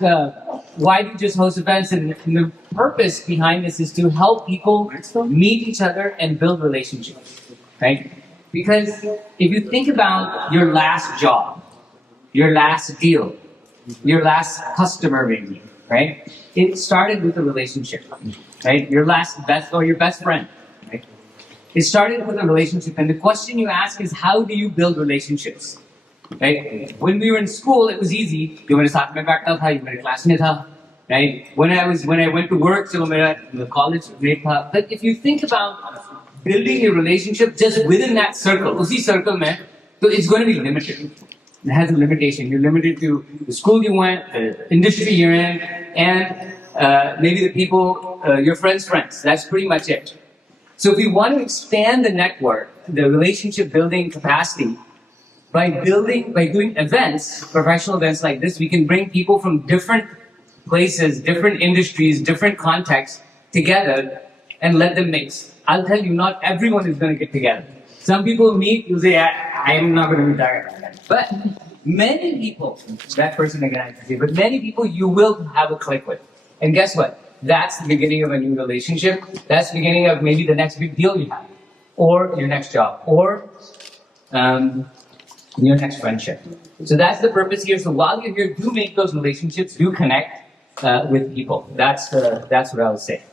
why do you just host events? And the purpose behind this is to help people meet each other and build relationships, right? Because if you think about your last job, your last deal, your last customer maybe, right? It started with a relationship, right? Your best friend, right? It started with a relationship, and the question you ask is, how do you build relationships? Right? When we were in school, it was easy. You were saath mein baithta tha, you were class mein tha, right? When I went to work, so the college great tha. But if you think about building a relationship just within that circle, usi circle mein, so it's going to be limited. It has a limitation. You're limited to the school you went, the industry you're in, and maybe the people, your friends' friends. That's pretty much it. So if we want to expand the network, the relationship building capacity, by doing events, professional events like this, we can bring people from different places, different industries, different contexts together and let them mix. I'll tell you, not everyone is going to get together. Some people meet, you say, I am not going to meet that guy. But many people, that person again I have to say, but many people you will have a click with. And guess what? That's the beginning of a new relationship. That's the beginning of maybe the next big deal you have, or your next job, or in your next friendship. So that's the purpose here. So while you're here, do make those relationships, do connect with people. That's what I would say.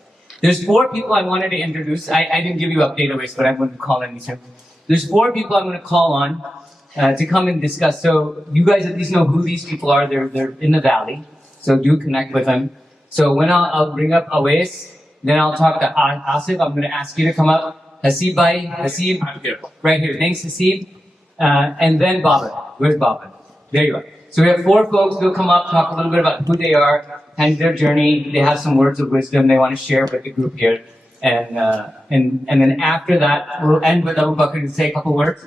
There's 4 people I wanted to introduce. I didn't give you update always, but I'm going to call in these two. There's 4 people I'm going to call on to come and discuss. So you guys at least know who these people are. They're in the valley, so do connect with them. So when I'll bring up Awais, then I'll talk to Asif. I'm going to ask you to come up. Hasib bhai, Hasib, I'm here. Right here. Thanks, Hasib. And then Babar. Where's Babar? There you are. So we have 4 folks who'll come up, talk a little bit about who they are and their journey. They have some words of wisdom they want to share with the group here. And then after that, we'll end with Abu Bakr to say a couple words.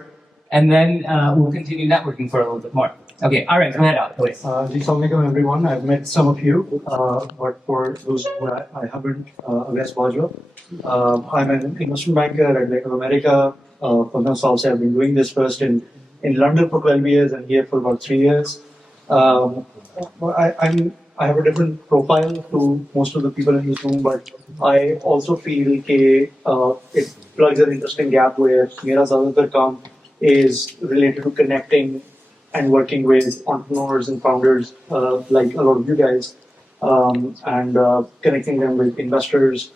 And then we'll continue networking for a little bit more. Okay, all right, go ahead, Awais. Assalamu alaikum, everyone. I've met some of you, but for those who I haven't, Awais Bajwa. I'm an investment banker at Bank of America. For myself, I've been doing this first in London for 12 years and here for about 3 years. I have a different profile to most of the people in this room, but I also feel that it plugs an interesting gap where Mera Zyadatar Kaam is related to connecting and working with entrepreneurs and founders like a lot of you guys, and connecting them with investors,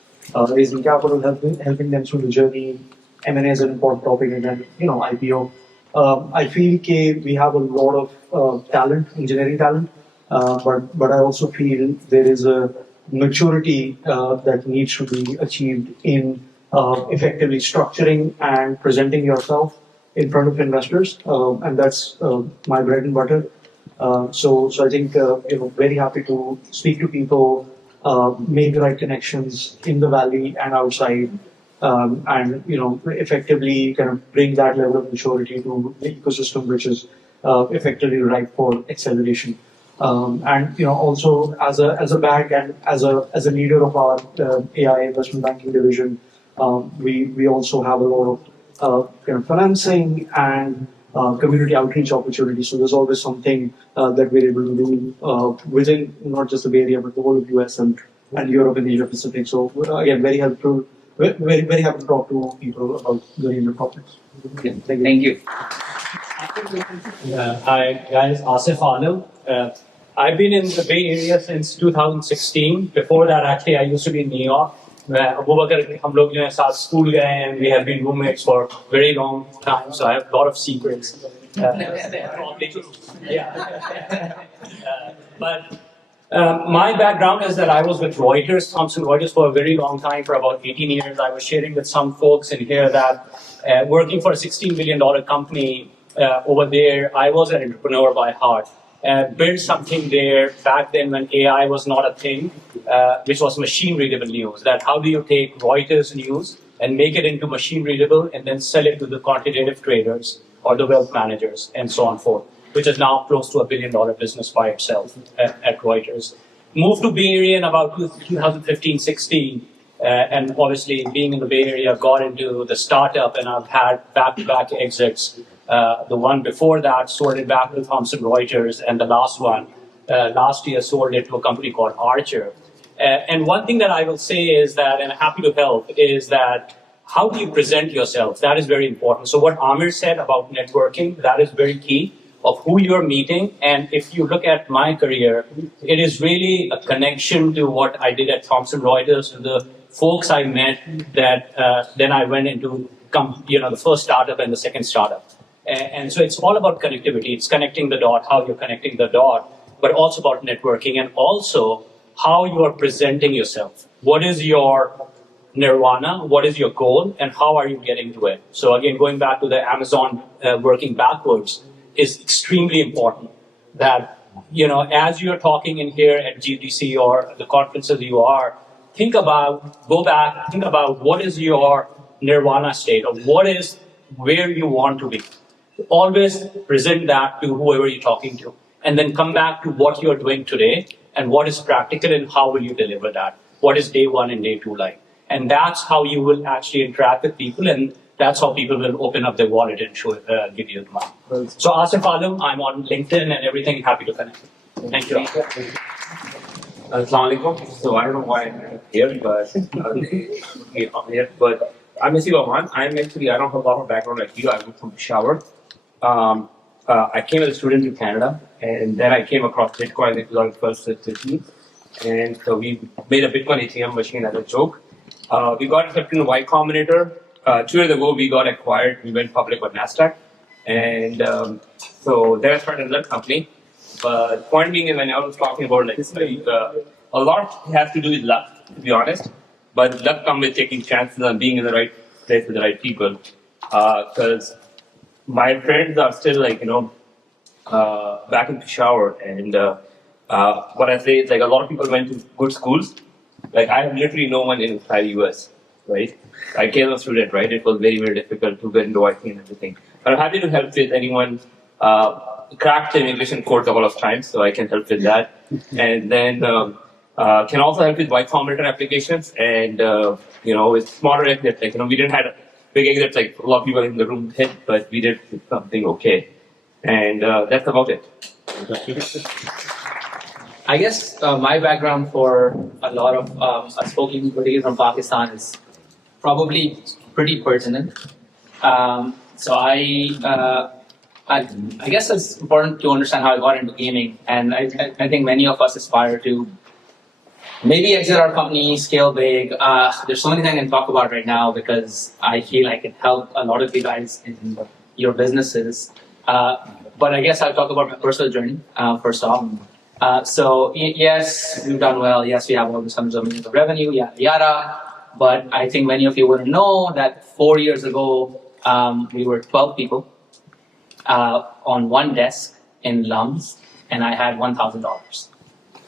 raising capital, helping them through the journey. M&A is an important topic, and then IPO. I feel we have a lot of talent, engineering talent, but I also feel there is a maturity that needs to be achieved in effectively structuring and presenting yourself in front of investors, and that's my bread and butter. So I think very happy to speak to people, make the right connections in the valley and outside, and effectively kind of bring that level of maturity to the ecosystem, which is effectively ripe for acceleration. And also as a bank and as a leader of our AI investment banking division, we also have a lot of financing and community outreach opportunities. So there's always something that we're able to do within not just the Bay Area, but the whole of US and Europe and Asia Pacific. So again, very helpful. Very, very happy to talk to people about the range of topics. Thank you. Hi guys, Asif Alam. I've been in the Bay Area since 2016. Before that, actually, I used to be in New York. Abu Bakr, हम लोग जो हैं साथ school गए हैं, and we have been roommates for a very long time. So I have a lot of secrets. But my background is that I was with Reuters, Thomson Reuters, for a very long time, for about 18 years. I was sharing with some folks in here that working for a $16 billion company over there, I was an entrepreneur by heart. Built something there back then when AI was not a thing, which was machine-readable news. That how do you take Reuters news and make it into machine-readable and then sell it to the quantitative traders or the wealth managers and so on and forth, which is now close to $1 billion business by itself at Reuters. Moved to Bay Area in about 2015-16, and obviously being in the Bay Area, got into the startup, and I've had back-to-back exits. The one before that sold it back to Thomson Reuters, and the last one last year sold it to a company called Archer. And one thing that I will say is that, and I'm happy to help, is that how do you present yourself? That is very important. So what Amir said about networking, that is very key, of who you're meeting. And if you look at my career, it is really a connection to what I did at Thomson Reuters, to the folks I met that then I went into the first startup and the second startup. And so it's all about connectivity. It's connecting the dot, how you're connecting the dot, but also about networking, and also how you are presenting yourself. What is your nirvana? What is your goal? And how are you getting to it? So again, going back to the Amazon working backwards is extremely important. That, as you're talking in here at GDC or the conferences you are, go back, think about what is your nirvana state, or what is where you want to be. Always present that to whoever you're talking to, and then come back to what you're doing today and what is practical and how will you deliver that. What is day 1 and day 2 like? And that's how you will actually interact with people, and that's how people will open up their wallet and give you the money. So Asif Alam, I'm on LinkedIn and everything, happy to connect. Thank you. Assalamu alaikum. So I don't know why I'm here, but I'm Missy Lohan. I don't have a lot of background like you. I'm from Peshawar. I came as a student to Canada, and then I came across Bitcoin in 2015, and so we made a Bitcoin ATM machine as a joke. We got accepted in Y Combinator. 2 years ago, we got acquired. We went public on Nasdaq, and so there I started another company. But point being, when I was talking about a lot has to do with luck, to be honest. But luck comes with taking chances and being in the right place with the right people. Because my friends are still back in Peshawar, and what I say is a lot of people went to good schools. I have literally no one inside US, right? I came as a student, right? It was very, very difficult to get into IT and everything. But I'm happy to help with anyone. Cracked the immigration code a couple of times, so I can help with that. And then can also help with Y Combinator applications. And with smaller exits, we didn't have big exits like a lot of people in the room hit, but we did something okay. And that's about it. I guess my background for a lot of us folk, particularly from Pakistan, is probably pretty pertinent. So I guess it's important to understand how I got into gaming, and I think many of us aspire to maybe exit our company, scale big. There's so many things I can talk about right now because I feel I can help a lot of you guys in your businesses. But I guess I'll talk about my personal journey first off. So yes, we've done well. Yes, we have all these hundreds of millions of revenue, yada yada. But I think many of you wouldn't know that 4 years ago we were 12 people. On one desk in Lums, and I had $1,000.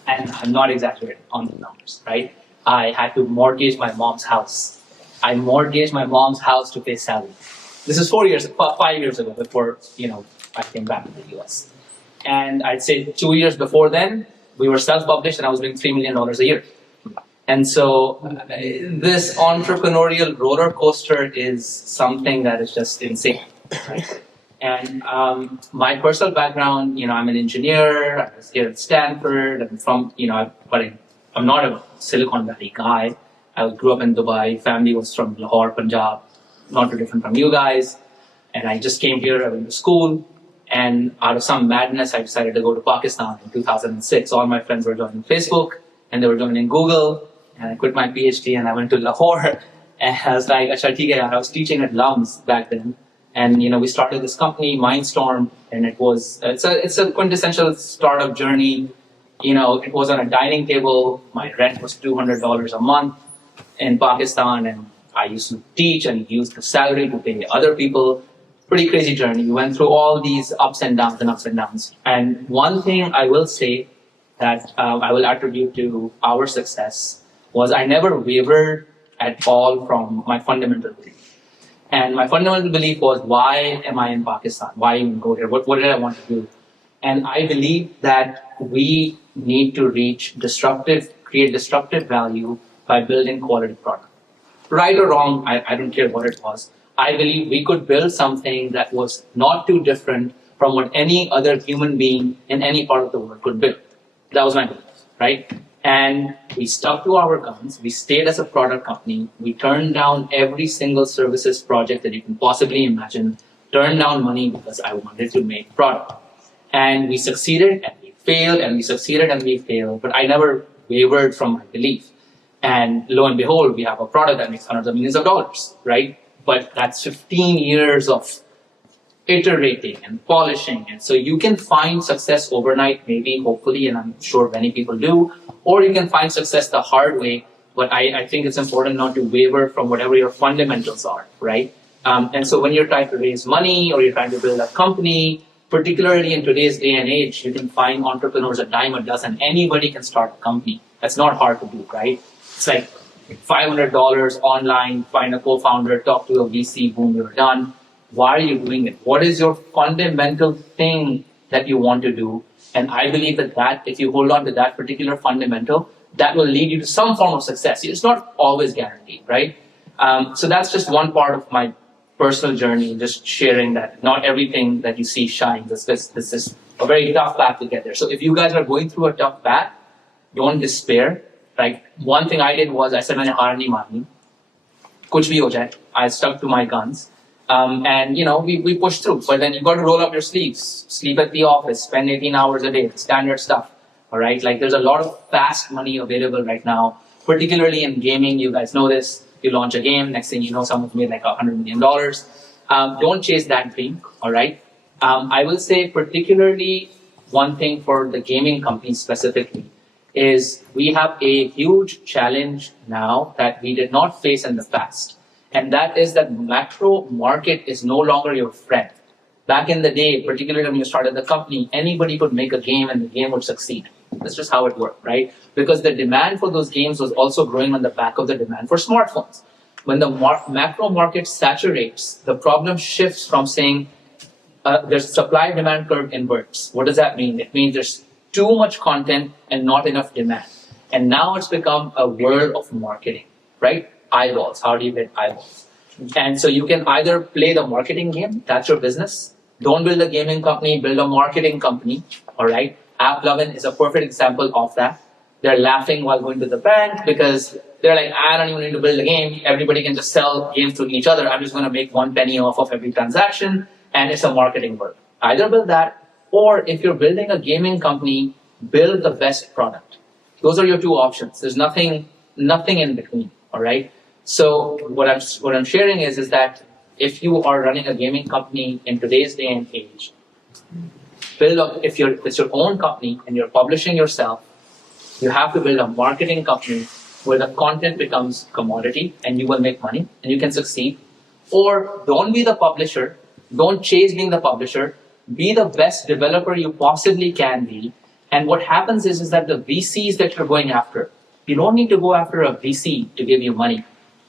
And I'm not exaggerating on the numbers, right? I had to mortgage my mom's house. I mortgaged my mom's house to pay salary. This is 5 years ago before, I came back to the US. And I'd say 2 years before then, we were self-published and I was doing $3 million a year. And so this entrepreneurial roller coaster is something that is just insane, right? And my personal background, I'm an engineer. I was here at Stanford. I'm from, but I'm not a Silicon Valley guy. I grew up in Dubai. Family was from Lahore, Punjab. Not too different from you guys. And I just came here. I went to school. And out of some madness, I decided to go to Pakistan in 2006. All my friends were joining Facebook and they were joining Google. And I quit my PhD and I went to Lahore. And I was like, I was teaching at Lums back then. And we started this company, Mindstorm, and it's a quintessential startup journey. It was on a dining table. My rent was $200 a month in Pakistan, and I used to teach and use the salary to pay other people. Pretty crazy journey. We went through all these ups and downs and ups and downs. And one thing I will say that I will attribute to our success was I never wavered at all from my fundamental belief. And my fundamental belief was, why am I in Pakistan? Why even go here? What did I want to do? And I believe that we need to create disruptive value by building quality product. Right or wrong, I don't care what it was. I believe we could build something that was not too different from what any other human being in any part of the world could build. That was my belief, right? And we stuck to our guns. We stayed as a product company. We turned down every single services project that you can possibly imagine. Turned down money because I wanted to make product. And we succeeded and we failed and we succeeded and we failed. But I never wavered from my belief. And lo and behold, we have a product that makes hundreds of millions of dollars, right? But that's 15 years of iterating and polishing. And so you can find success overnight, maybe, hopefully, and I'm sure many people do. Or you can find success the hard way, but I think it's important not to waver from whatever your fundamentals are, right? And so when you're trying to raise money or you're trying to build a company, particularly in today's day and age, you can find entrepreneurs a dime a dozen. Anybody can start a company. That's not hard to do, right? It's like $500 online, find a co-founder, talk to a VC, boom, you're done. Why are you doing it? What is your fundamental thing that you want to do? And I believe that if you hold on to that particular fundamental, that will lead you to some form of success. It's not always guaranteed, right? So that's just one part of my personal journey, just sharing that not everything that you see shines. This is a very tough path to get there. So if you guys are going through a tough path, don't despair. Like one thing I did was I said, "Maine haar nahi marni. Kuch bhi ho jaye." I stuck to my guns. And we push through. But then you got to roll up your sleeves, sleep at the office, spend 18 hours a day, standard stuff. All right, like there's a lot of fast money available right now, particularly in gaming. You guys know this. You launch a game, next thing you know, someone's made like $100 million. Don't chase that dream. All right. I will say particularly one thing for the gaming companies specifically is we have a huge challenge now that we did not face in the past. And that is that macro market is no longer your friend. Back in the day, particularly when you started the company, anybody could make a game and the game would succeed. That's just how it worked, right? Because the demand for those games was also growing on the back of the demand for smartphones. When the macro market saturates, the problem shifts from saying there's supply-demand curve inverts. What does that mean? It means there's too much content and not enough demand. And now it's become a world of marketing, right? Eyeballs. How do you get eyeballs? And so you can either play the marketing game, that's your business. Don't build a gaming company, build a marketing company, all right? AppLovin is a perfect example of that. They're laughing while going to the bank because they're like, I don't even need to build a game. Everybody can just sell games to each other. I'm just going to make 1 penny off of every transaction. And it's a marketing work. Either build that, or if you're building a gaming company, build the best product. Those are your two options. There's nothing in between, all right? So what I'm sharing is that if you are running a gaming company in today's day and age, if it's your own company and you're publishing yourself, you have to build a marketing company where the content becomes commodity and you will make money and you can succeed. Or don't be the publisher. Don't chase being the publisher. Be the best developer you possibly can be. And what happens is that the VCs that you're going after, you don't need to go after a VC to give you money.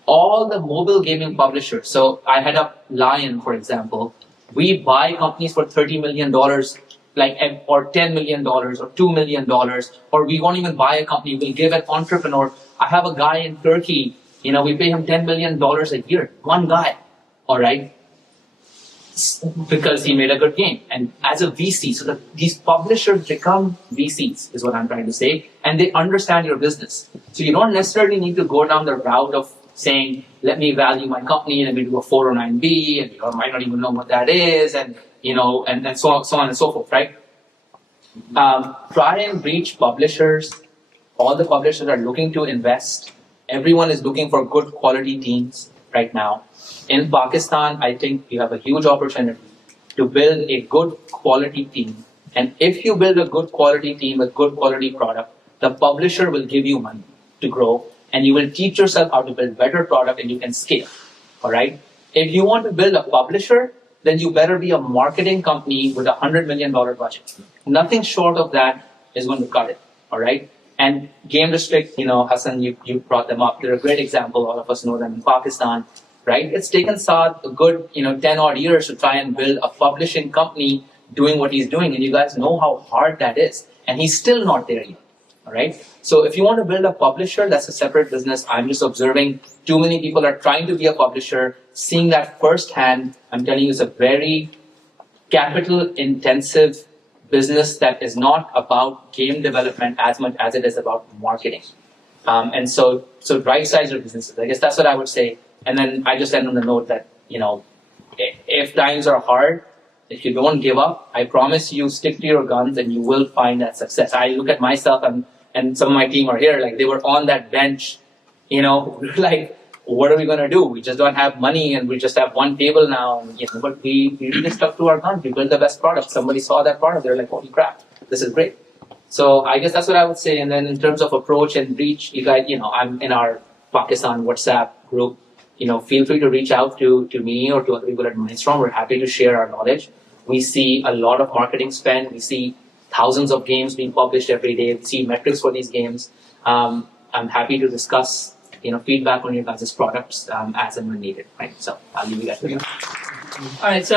All the mobile gaming publishers, so I head up Lion, for example, we buy companies for $30 million, or $10 million, or $2 million, or we won't even buy a company, we'll give an entrepreneur. I have a guy in Turkey, we pay him $10 million a year, one guy, all right? Because he made a good game. And as a VC, so these publishers become VCs, is what I'm trying to say, and they understand your business. So you don't necessarily need to go down the route of saying, let me value my company, and we do a 409B, and you might not even know what that is, and and so on and so forth, right? Try and reach publishers. All the publishers are looking to invest. Everyone is looking for good quality teams right now. In Pakistan, I think you have a huge opportunity to build a good quality team. And if you build a good quality team with good quality product, the publisher will give you money to grow, and you will teach yourself how to build better product and you can scale, all right? If you want to build a publisher, then you better be a marketing company with $100 million budget. Nothing short of that is going to cut it, all right? And Game District, Hassan, you brought them up. They're a great example. All of us know them in Pakistan, right? It's taken Saad a good, 10 odd years to try and build a publishing company doing what he's doing. And you guys know how hard that is. And he's still not there yet, all right? So if you want to build a publisher, that's a separate business. I'm just observing too many people are trying to be a publisher, seeing that firsthand. I'm telling you, it's a very capital intensive business that is not about game development as much as it is about marketing. And so right size your businesses. I guess that's what I would say. And then I just end on the note that, if times are hard, if you don't give up, I promise you stick to your guns and you will find that success. I look at myself and some of my team are here, like they were on that bench, like, what are we going to do? We just don't have money and we just have one table now. But we really stuck to our guns. We built the best product. Somebody saw that product. They're like, holy crap, this is great. So I guess that's what I would say. And then in terms of approach and reach, you guys, I'm in our Pakistan WhatsApp group. Feel free to reach out to me or to other people at Mindstorm. We're happy to share our knowledge. We see a lot of marketing spend. We see thousands of games being published every day. We see metrics for these games. I'm happy to discuss feedback on your guys' products as and when needed, right? So I'll leave you guys with that. All right, so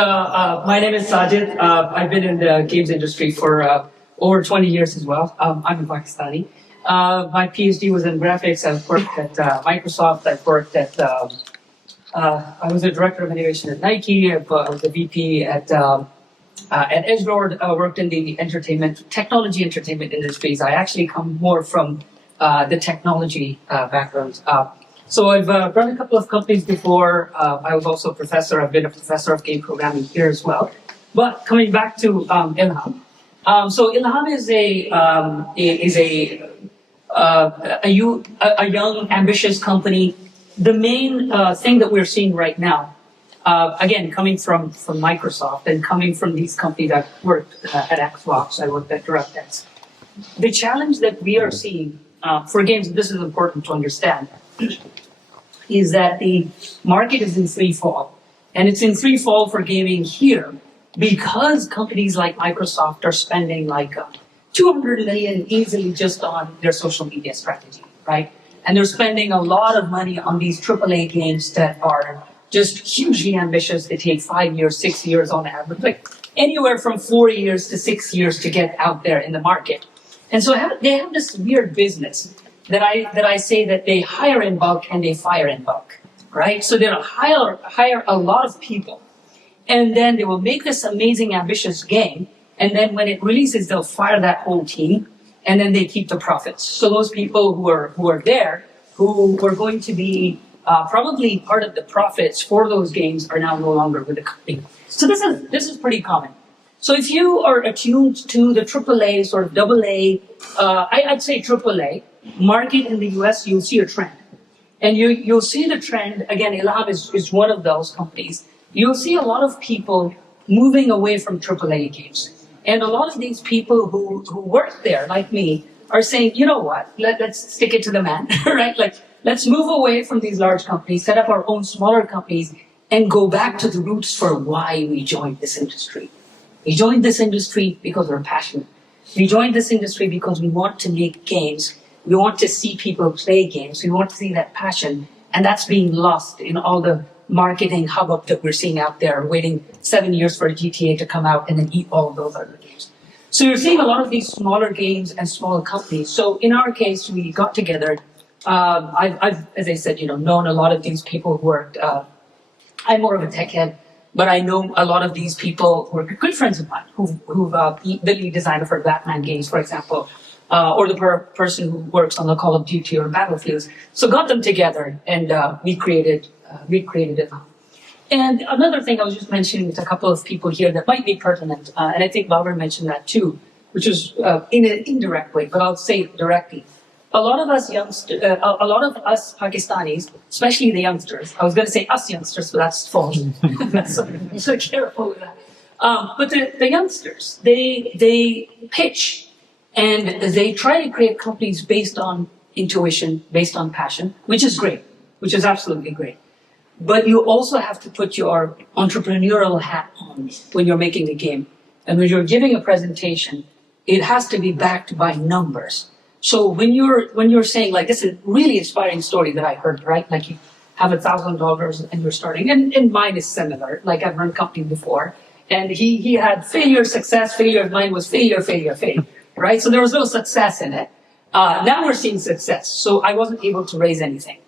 my name is Sajid. I've been in the games industry for over 20 years as well. I'm a Pakistani. My PhD was in graphics. I've worked at Microsoft. I've worked at, I was a director of innovation at Nike. I was a VP at Edgelord. I worked in the technology entertainment industries. I actually come more from the technology background. So I've run a couple of companies before. I was also a professor. I've been a professor of game programming here as well. But coming back to Ilham, so Ilham is a young, ambitious company. The main thing that we're seeing right now, again, coming from Microsoft and coming from these companies that worked at Xbox, I worked at DirectX. The challenge that we are seeing for games, and this is important to understand, is that the market is in free fall. And it's in free fall for gaming here because companies like Microsoft are spending like 200 million easily just on their social media strategy, right? And they're spending a lot of money on these AAA games that are just hugely ambitious. They take 5 years, 6 years on average, like anywhere from 4 years to 6 years to get out there in the market. And so they have this weird business that I say that they hire in bulk and they fire in bulk, right? So they'll hire a lot of people, and then they will make this amazing, ambitious game, and then when it releases, they'll fire that whole team, and then they keep the profits. So those people who are there, who were going to be probably part of the profits for those games, are now no longer with the company. So this is pretty common. So if you are attuned to the AAA, sort of AA, I'd say AAA market in the US, you'll see a trend. And you'll see the trend, again, Ilham is one of those companies. You'll see a lot of people moving away from AAA games. And a lot of these people who work there, like me, are saying, you know what, let's stick it to the man, right? Like, let's move away from these large companies, set up our own smaller companies, and go back to the roots for why we joined this industry. We joined this industry because we're passionate. We joined this industry because we want to make games. We want to see people play games. We want to see that passion. And that's being lost in all the marketing hubbub that we're seeing out there, waiting 7 years for a GTA to come out and then eat all of those other games. So you're seeing a lot of these smaller games and smaller companies. So in our case, we got together. I've, as I said, known a lot of these people who worked. I'm more of a tech head, but I know a lot of these people who are good friends of mine, who've the lead designer for Batman games, for example, or the person who works on the Call of Duty or Battlefields. So got them together, and we created it. And another thing I was just mentioning with a couple of people here that might be pertinent, and I think Barbara mentioned that too, which is in an indirect way, but I'll say it directly. A lot of us Pakistanis, especially the youngsters, I was going to say us youngsters, but that's false. so careful with that. But the youngsters, they pitch and they try to create companies based on intuition, based on passion, which is great, which is absolutely great. But you also have to put your entrepreneurial hat on when you're making a game. And when you're giving a presentation, it has to be backed by numbers. So when you're saying, like, this is a really inspiring story that I heard, right? Like, you have $1,000 and you're starting, and mine is similar. Like, I've run companies before, and he had failure, success, failure. Mine was failure, right? So there was no success in it. Now we're seeing success. So I wasn't able to raise anything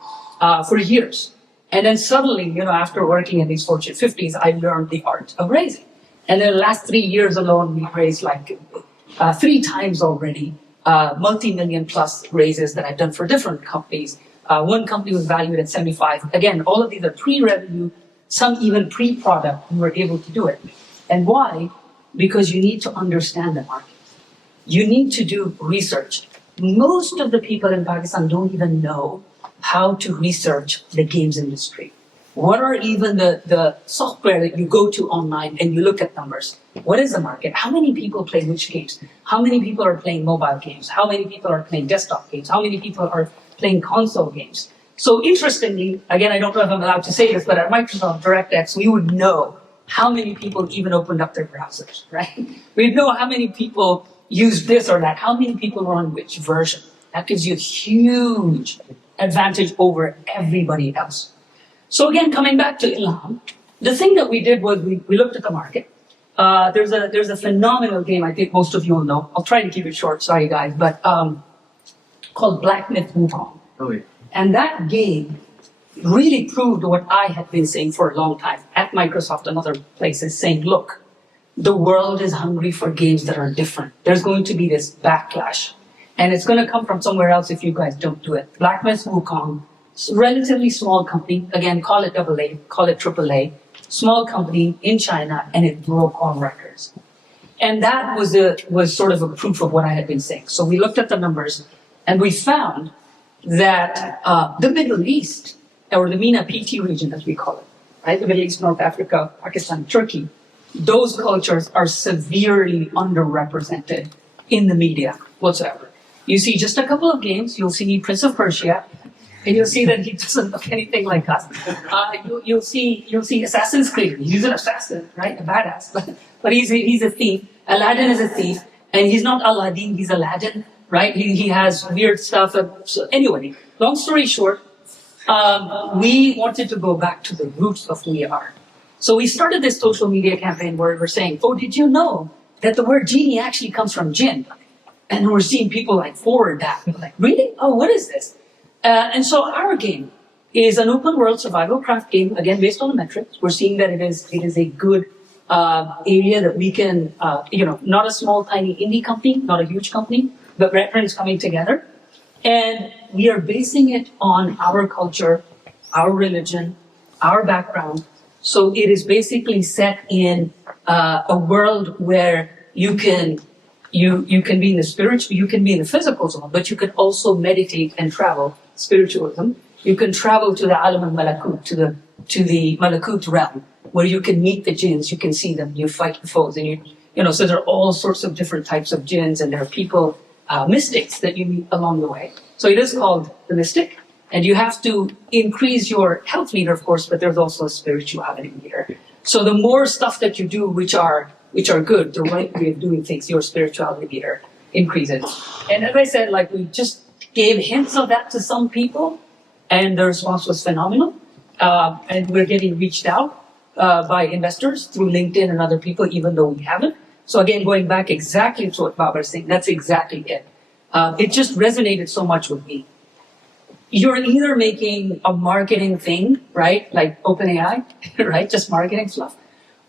for years. And then suddenly, after working in these Fortune 50s, I learned the art of raising. And in the last 3 years alone, we raised like 3 times already. Multi-million plus raises that I've done for different companies. One company was valued at 75. Again, all of these are pre-revenue, some even pre-product. We were able to do it. And why? Because you need to understand the market. You need to do research. Most of the people in Pakistan don't even know how to research the games industry. What are even the software that you go to online and you look at numbers? What is the market? How many people play which games? How many people are playing mobile games? How many people are playing desktop games? How many people are playing console games? So interestingly, again, I don't know if I'm allowed to say this, but at Microsoft DirectX, we would know how many people even opened up their browsers, right? We'd know how many people use this or that, how many people are on which version. That gives you a huge advantage over everybody else. So again, coming back to Ilham, the thing that we did was we looked at the market. There's a phenomenal game I think most of you will know. I'll try to keep it short, sorry guys, but called Black Myth Wukong. Oh, yeah. And that game really proved what I had been saying for a long time at Microsoft and other places, saying, look, the world is hungry for games that are different. There's going to be this backlash. And it's going to come from somewhere else if you guys don't do it. Black Myth Wukong relatively small company, again, call it AA, call it AAA, small company in China, and it broke all records. And that was sort of a proof of what I had been saying. So we looked at the numbers, and we found that the Middle East, or the MENA PT region, as we call it, right? The Middle East, North Africa, Pakistan, Turkey, those cultures are severely underrepresented in the media whatsoever. You see just a couple of games, you'll see Prince of Persia, and you'll see that he doesn't look anything like us. You'll see Assassin's Creed. He's an assassin, right? A badass, but he's a thief. Aladdin is a thief, and he's not Aladdin, he's Aladdin, right? He has weird stuff. So anyway, long story short, we wanted to go back to the roots of who we are. So we started this social media campaign where we're saying, oh, did you know that the word genie actually comes from jinn? And we're seeing people like forward that. We're like, really? Oh, what is this? And so our game is an open world survival craft game, again, based on the metrics. We're seeing that it is a good area that we can, not a small, tiny indie company, not a huge company, but veterans coming together. And we are basing it on our culture, our religion, our background. So it is basically set in a world where you can be in the spiritual, you can be in the physical zone, but you can also meditate and travel spiritualism. You can travel to the alam al-malakut, to the malakut realm, where you can meet the jinns, you can see them, you fight the foes, and so there are all sorts of different types of jinns, and there are people, mystics that you meet along the way. So it is called the mystic, and you have to increase your health meter, of course, but there's also a spirituality meter. So the more stuff that you do, which are good, the right way of doing things, your spirituality meter increases. And as I said, like, we just gave hints of that to some people, and the response was phenomenal. And we're getting reached out by investors through LinkedIn and other people, even though we haven't. So again, going back exactly to what Babar is saying, that's exactly it. It just resonated so much with me. You're either making a marketing thing, right? Like OpenAI, right? Just marketing stuff.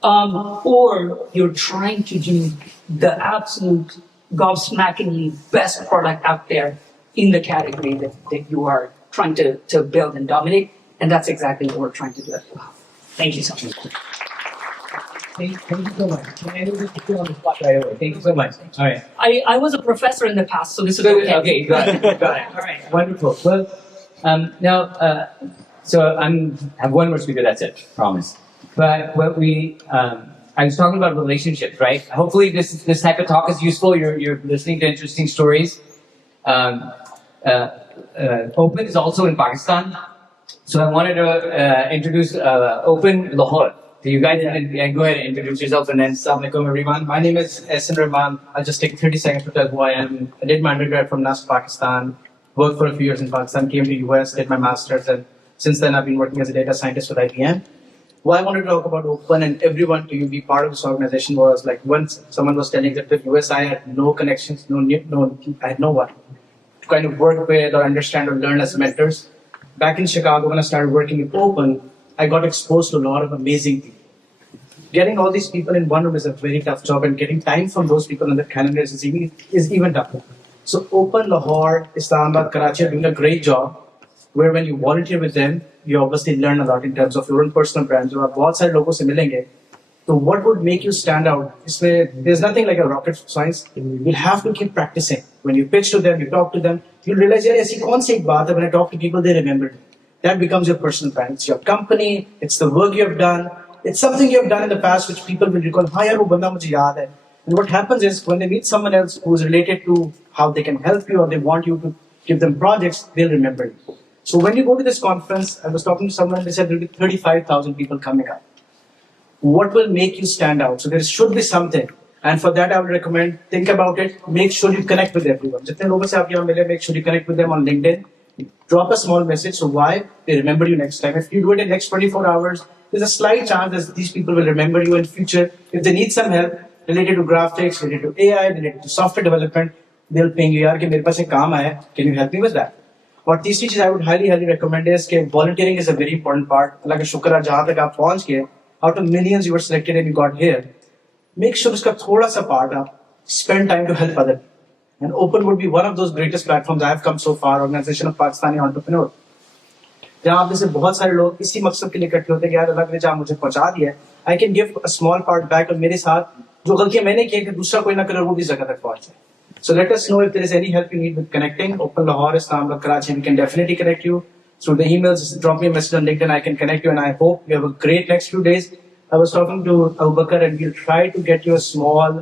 Or you're trying to do the absolute gobsmackingly best product out there in the category that you are trying to build and dominate. And that's exactly what we're trying to do. Thank you so much. Thank you so much. I know this put you on the spot right away. Thank you so much. All right. I was a professor in the past, so this is okay. Okay, got it. Got it. All right. Wonderful. Well, now, so I have one more speaker. That's it. Promise. But what I was talking about relationships, right? Hopefully, this type of talk is useful. You're listening to interesting stories. Open is also in Pakistan, so I wanted to introduce Open Lahore. So you guys and go ahead and introduce yourself, and then Assalamu alaikum everyone. My name is Ehsan Rahman. I'll just take 30 seconds to tell who I am. I did my undergrad from NASP Pakistan, worked for a few years in Pakistan, came to US, did my master's, and since then I've been working as a data scientist with IBM. Why I wanted to talk about Open and everyone to be part of this organization was like once someone was telling that with US I had no connections, I had no one to kind of work with or understand or learn as mentors. Back in Chicago when I started working with Open, I got exposed to a lot of amazing people. Getting all these people in one room is a very tough job, and getting time from those people on the calendars is even tougher. So Open, Lahore, Islamabad, Karachi are doing a great job, where when you volunteer with them, you obviously learn a lot in terms of your own personal brands. You have बहुत सारे लोगों से मिलेंगे. So what would make you stand out? There's nothing like a rocket science. You'll have to keep practicing. When you pitch to them, you talk to them, you'll realize, yeah, ऐसी कौन सी एक बात है, when I talk to people, they remember it. That becomes your personal brand. It's your company, it's the work you have done, it's something you have done in the past which people will recall, हाँ यार वो बंदा मुझे याद है. And what happens is when they meet someone else who is related to how they can help you or they want you to give them projects, they'll remember you. So when you go to this conference, I was talking to someone, they said there will be 35,000 people coming up. What will make you stand out? So there should be something. And for that, I would recommend, think about it, make sure you connect with everyone. जितने लोगों से आप यहाँ मिले, make sure you connect with them on LinkedIn. Drop a small message, so why? They remember you next time. If you do it in the next 24 hours, there's a slight chance that these people will remember you in future. If they need some help related to graphics, related to AI, related to software development, they'll ping you, यार कि मेरे पास एक काम आया, can you help me with that? और तीसरी चीज I would highly recommend is कि volunteering is a very important part. अल्लाह का शुक्र है जहाँ तक आप पहुँच गए, out of millions you were selected and you got here. Make sure उसका थोड़ा सा part आप spend time to help other people. And Open would be one of those greatest platforms I have come so far, Organization of Pakistani Entrepreneurs. जहाँ आप जैसे बहुत सारे लोग इसी मकसद के लिए इकट्ठे होते हैं कि यार अल्लाह ने जहाँ मुझे पहुंचा दिया है, I can give a small part back, और मेरे साथ जो गलतियां मैंने की कि दूसरा कोई ना करे वो भी इस जगह तक पहुंच जाए. So let us know if there is any help you need with connecting. Open Lahore, Islamabad, Karachi, we can definitely connect you through the emails. Drop me a message on LinkedIn. I can connect you, and I hope you have a great next few days. I was talking to Abu Bakr, and we'll try to get you a small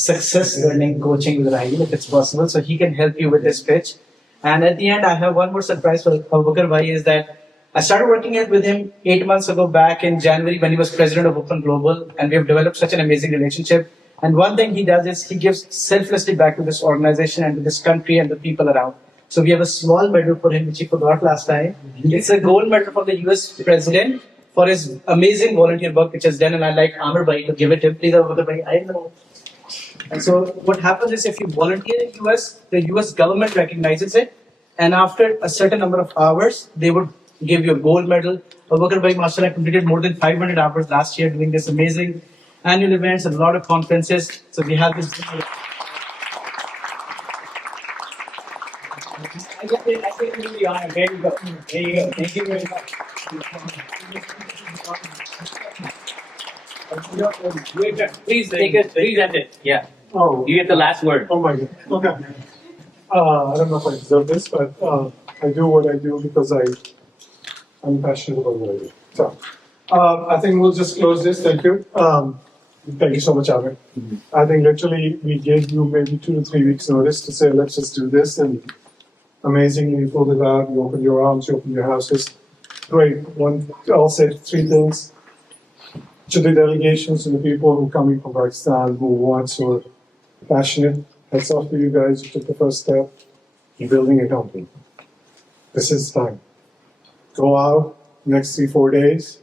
success learning coaching with Raheel if it's possible, so he can help you with this pitch. And at the end, I have one more surprise for Abu Bakr Bhai, is that I started working with him 8 months ago back in January when he was president of Open Global, and we have developed such an amazing relationship. And one thing he does is he gives selflessly back to this organization and to this country and the people around. So we have a small medal for him, which he forgot last time. It's a gold medal from the US President for his amazing volunteer work which has done, and I'd like Amir Bhai to give it to him. Please, Amir Bhai, I know. And so what happens is if you volunteer in US, the US government recognizes it, and after a certain number of hours, they would give you a gold medal. Abu Bakr Bhai, mashallah, completed more than 500 hours last year doing this amazing annual events and a lot of conferences. So we have this. I get really honored. There you go. There you go. Thank you very much. Please take it. Please end it. Yeah. Oh. You get the last word. Oh my God. Okay. I don't know if I deserve this, but I do what I do because I'm passionate about what I do. So I think we'll just close this. Thank you. Thank you so much, Amir. I think literally we gave you maybe 2 to 3 weeks notice to say, let's just do this. And amazingly, you pulled it out. You opened your arms, you opened your houses. Great. I'll say 3 things to the delegations, to the people who are coming from Pakistan, who are passionate. Hats off to you guys. You took the first step in building a company. This is time. Go out next 3-4 days.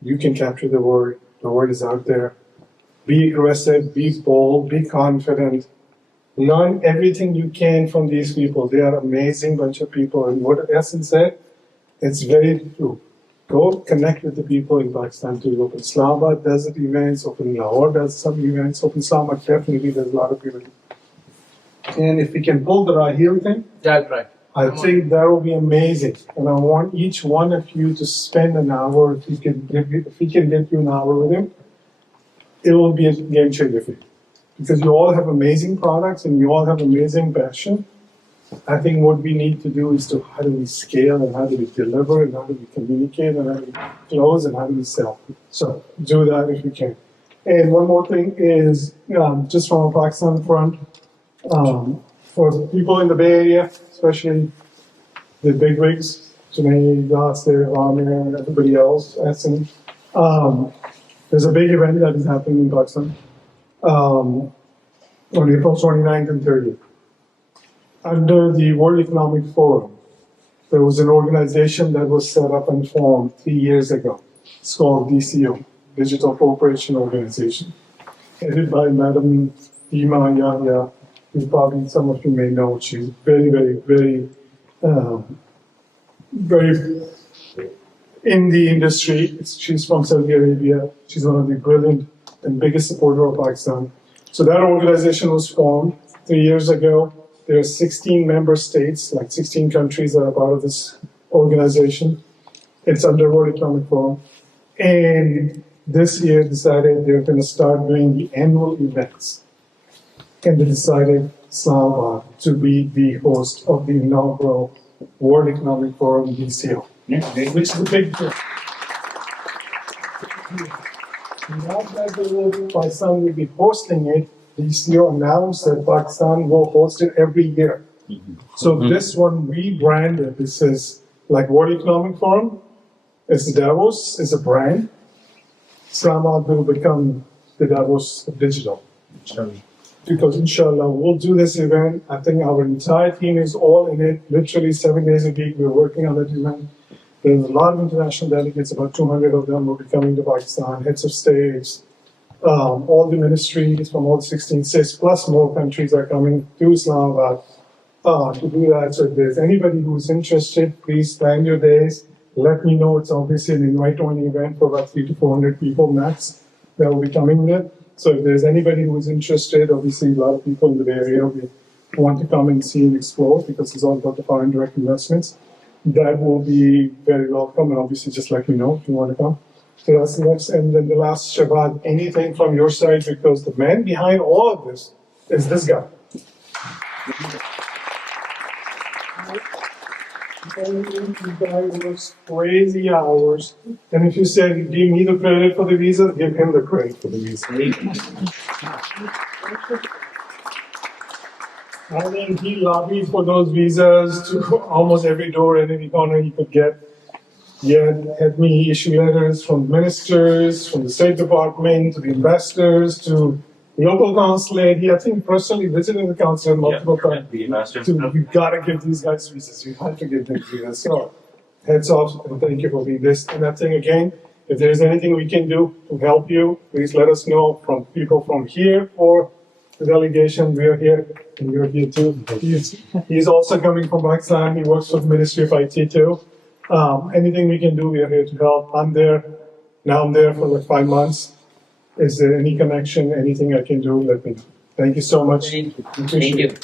You can capture the word. The word is out there. Be aggressive, be bold, be confident. Learn everything you can from these people. They are amazing bunch of people. And what Yasin said, it's very true. Go connect with the people in Pakistan too. Open Islamabad does events, Open Lahore does some events, Open Islamabad definitely does a lot of events. And if we can pull the Raheel thing, that's right. I think that will be amazing. And I want each one of you to spend an hour. If he can get you an hour with him, it will be a game changer for you. Because you all have amazing products and you all have amazing passion. I think what we need to do is to how do we scale and how do we deliver and how do we communicate and how do we close and how do we sell. So do that if you can. And one more thing is just from a Pakistan front, for people in the Bay Area, especially the big wigs, Junaid, Yasser, Amir, and everybody else, Essen, there's a big event that is happening in Pakistan on April 29th and 30th. Under the World Economic Forum, there was an organization that was set up and formed 3 years ago. It's called DCO, Digital Cooperation Organization, headed by Madam Dima Yahya, who probably some of you may know. She's very, very, very, very in the industry. She's from Saudi Arabia. She's one of the brilliant and biggest supporter of Pakistan. So that organization was formed 3 years ago. There are 16 member states, like 16 countries that are part of this organization. It's under World Economic Forum. And this year decided they're going to start doing the annual events. And they decided Islamabad to be the host of the inaugural World Economic Forum DCO, which is a big deal. Now that Pakistan will be hosting it, DCO announced that Pakistan will host it every year. So this one rebranded. This is like World Economic Forum. It's Davos, it's a brand. Islamabad will become the Davos of digital. Because inshallah, we'll do this event. I think our entire team is all in it. Literally 7 days a week, we're working on that event. There's a lot of international delegates, about 200 of them will be coming to Pakistan, heads of states, all the ministries from all 16 states, plus more countries are coming to Islamabad to do that. So if there's anybody who's interested, please plan your days. Let me know. It's obviously an invite-only event for about 300 to 400 people max that will be coming there. So if there's anybody who's interested, obviously a lot of people in the Bay Area we want to come and see and explore because it's all about the foreign direct investments. that will be very welcome. And obviously, just let me know if you want to come. So that's next. And then the last, Shabbat, anything from your side? Because the man behind all of this is this guy. The guy works crazy hours. And if you said, give me the credit for the visa, give him the credit for the visa. I mean, he lobbied for those visas to almost every door and every corner he could get. He had me issue letters from ministers, from the State Department, to the investors, to the local consulate. He, I think, personally visited the consulate multiple times. You gotta give these guys visas. You have to give them visas. So, heads off, and thank you for being this. And that thing again, if there's anything we can do to help you, please let us know from people from here or the delegation. We are here, and you're here too. He's also coming from Pakistan. He works for the Ministry of IT too. Anything we can do, we are here to help. I'm there. Now I'm there for like 5 months. Is there any connection, anything I can do, let me know. Thank you so much. Thank you.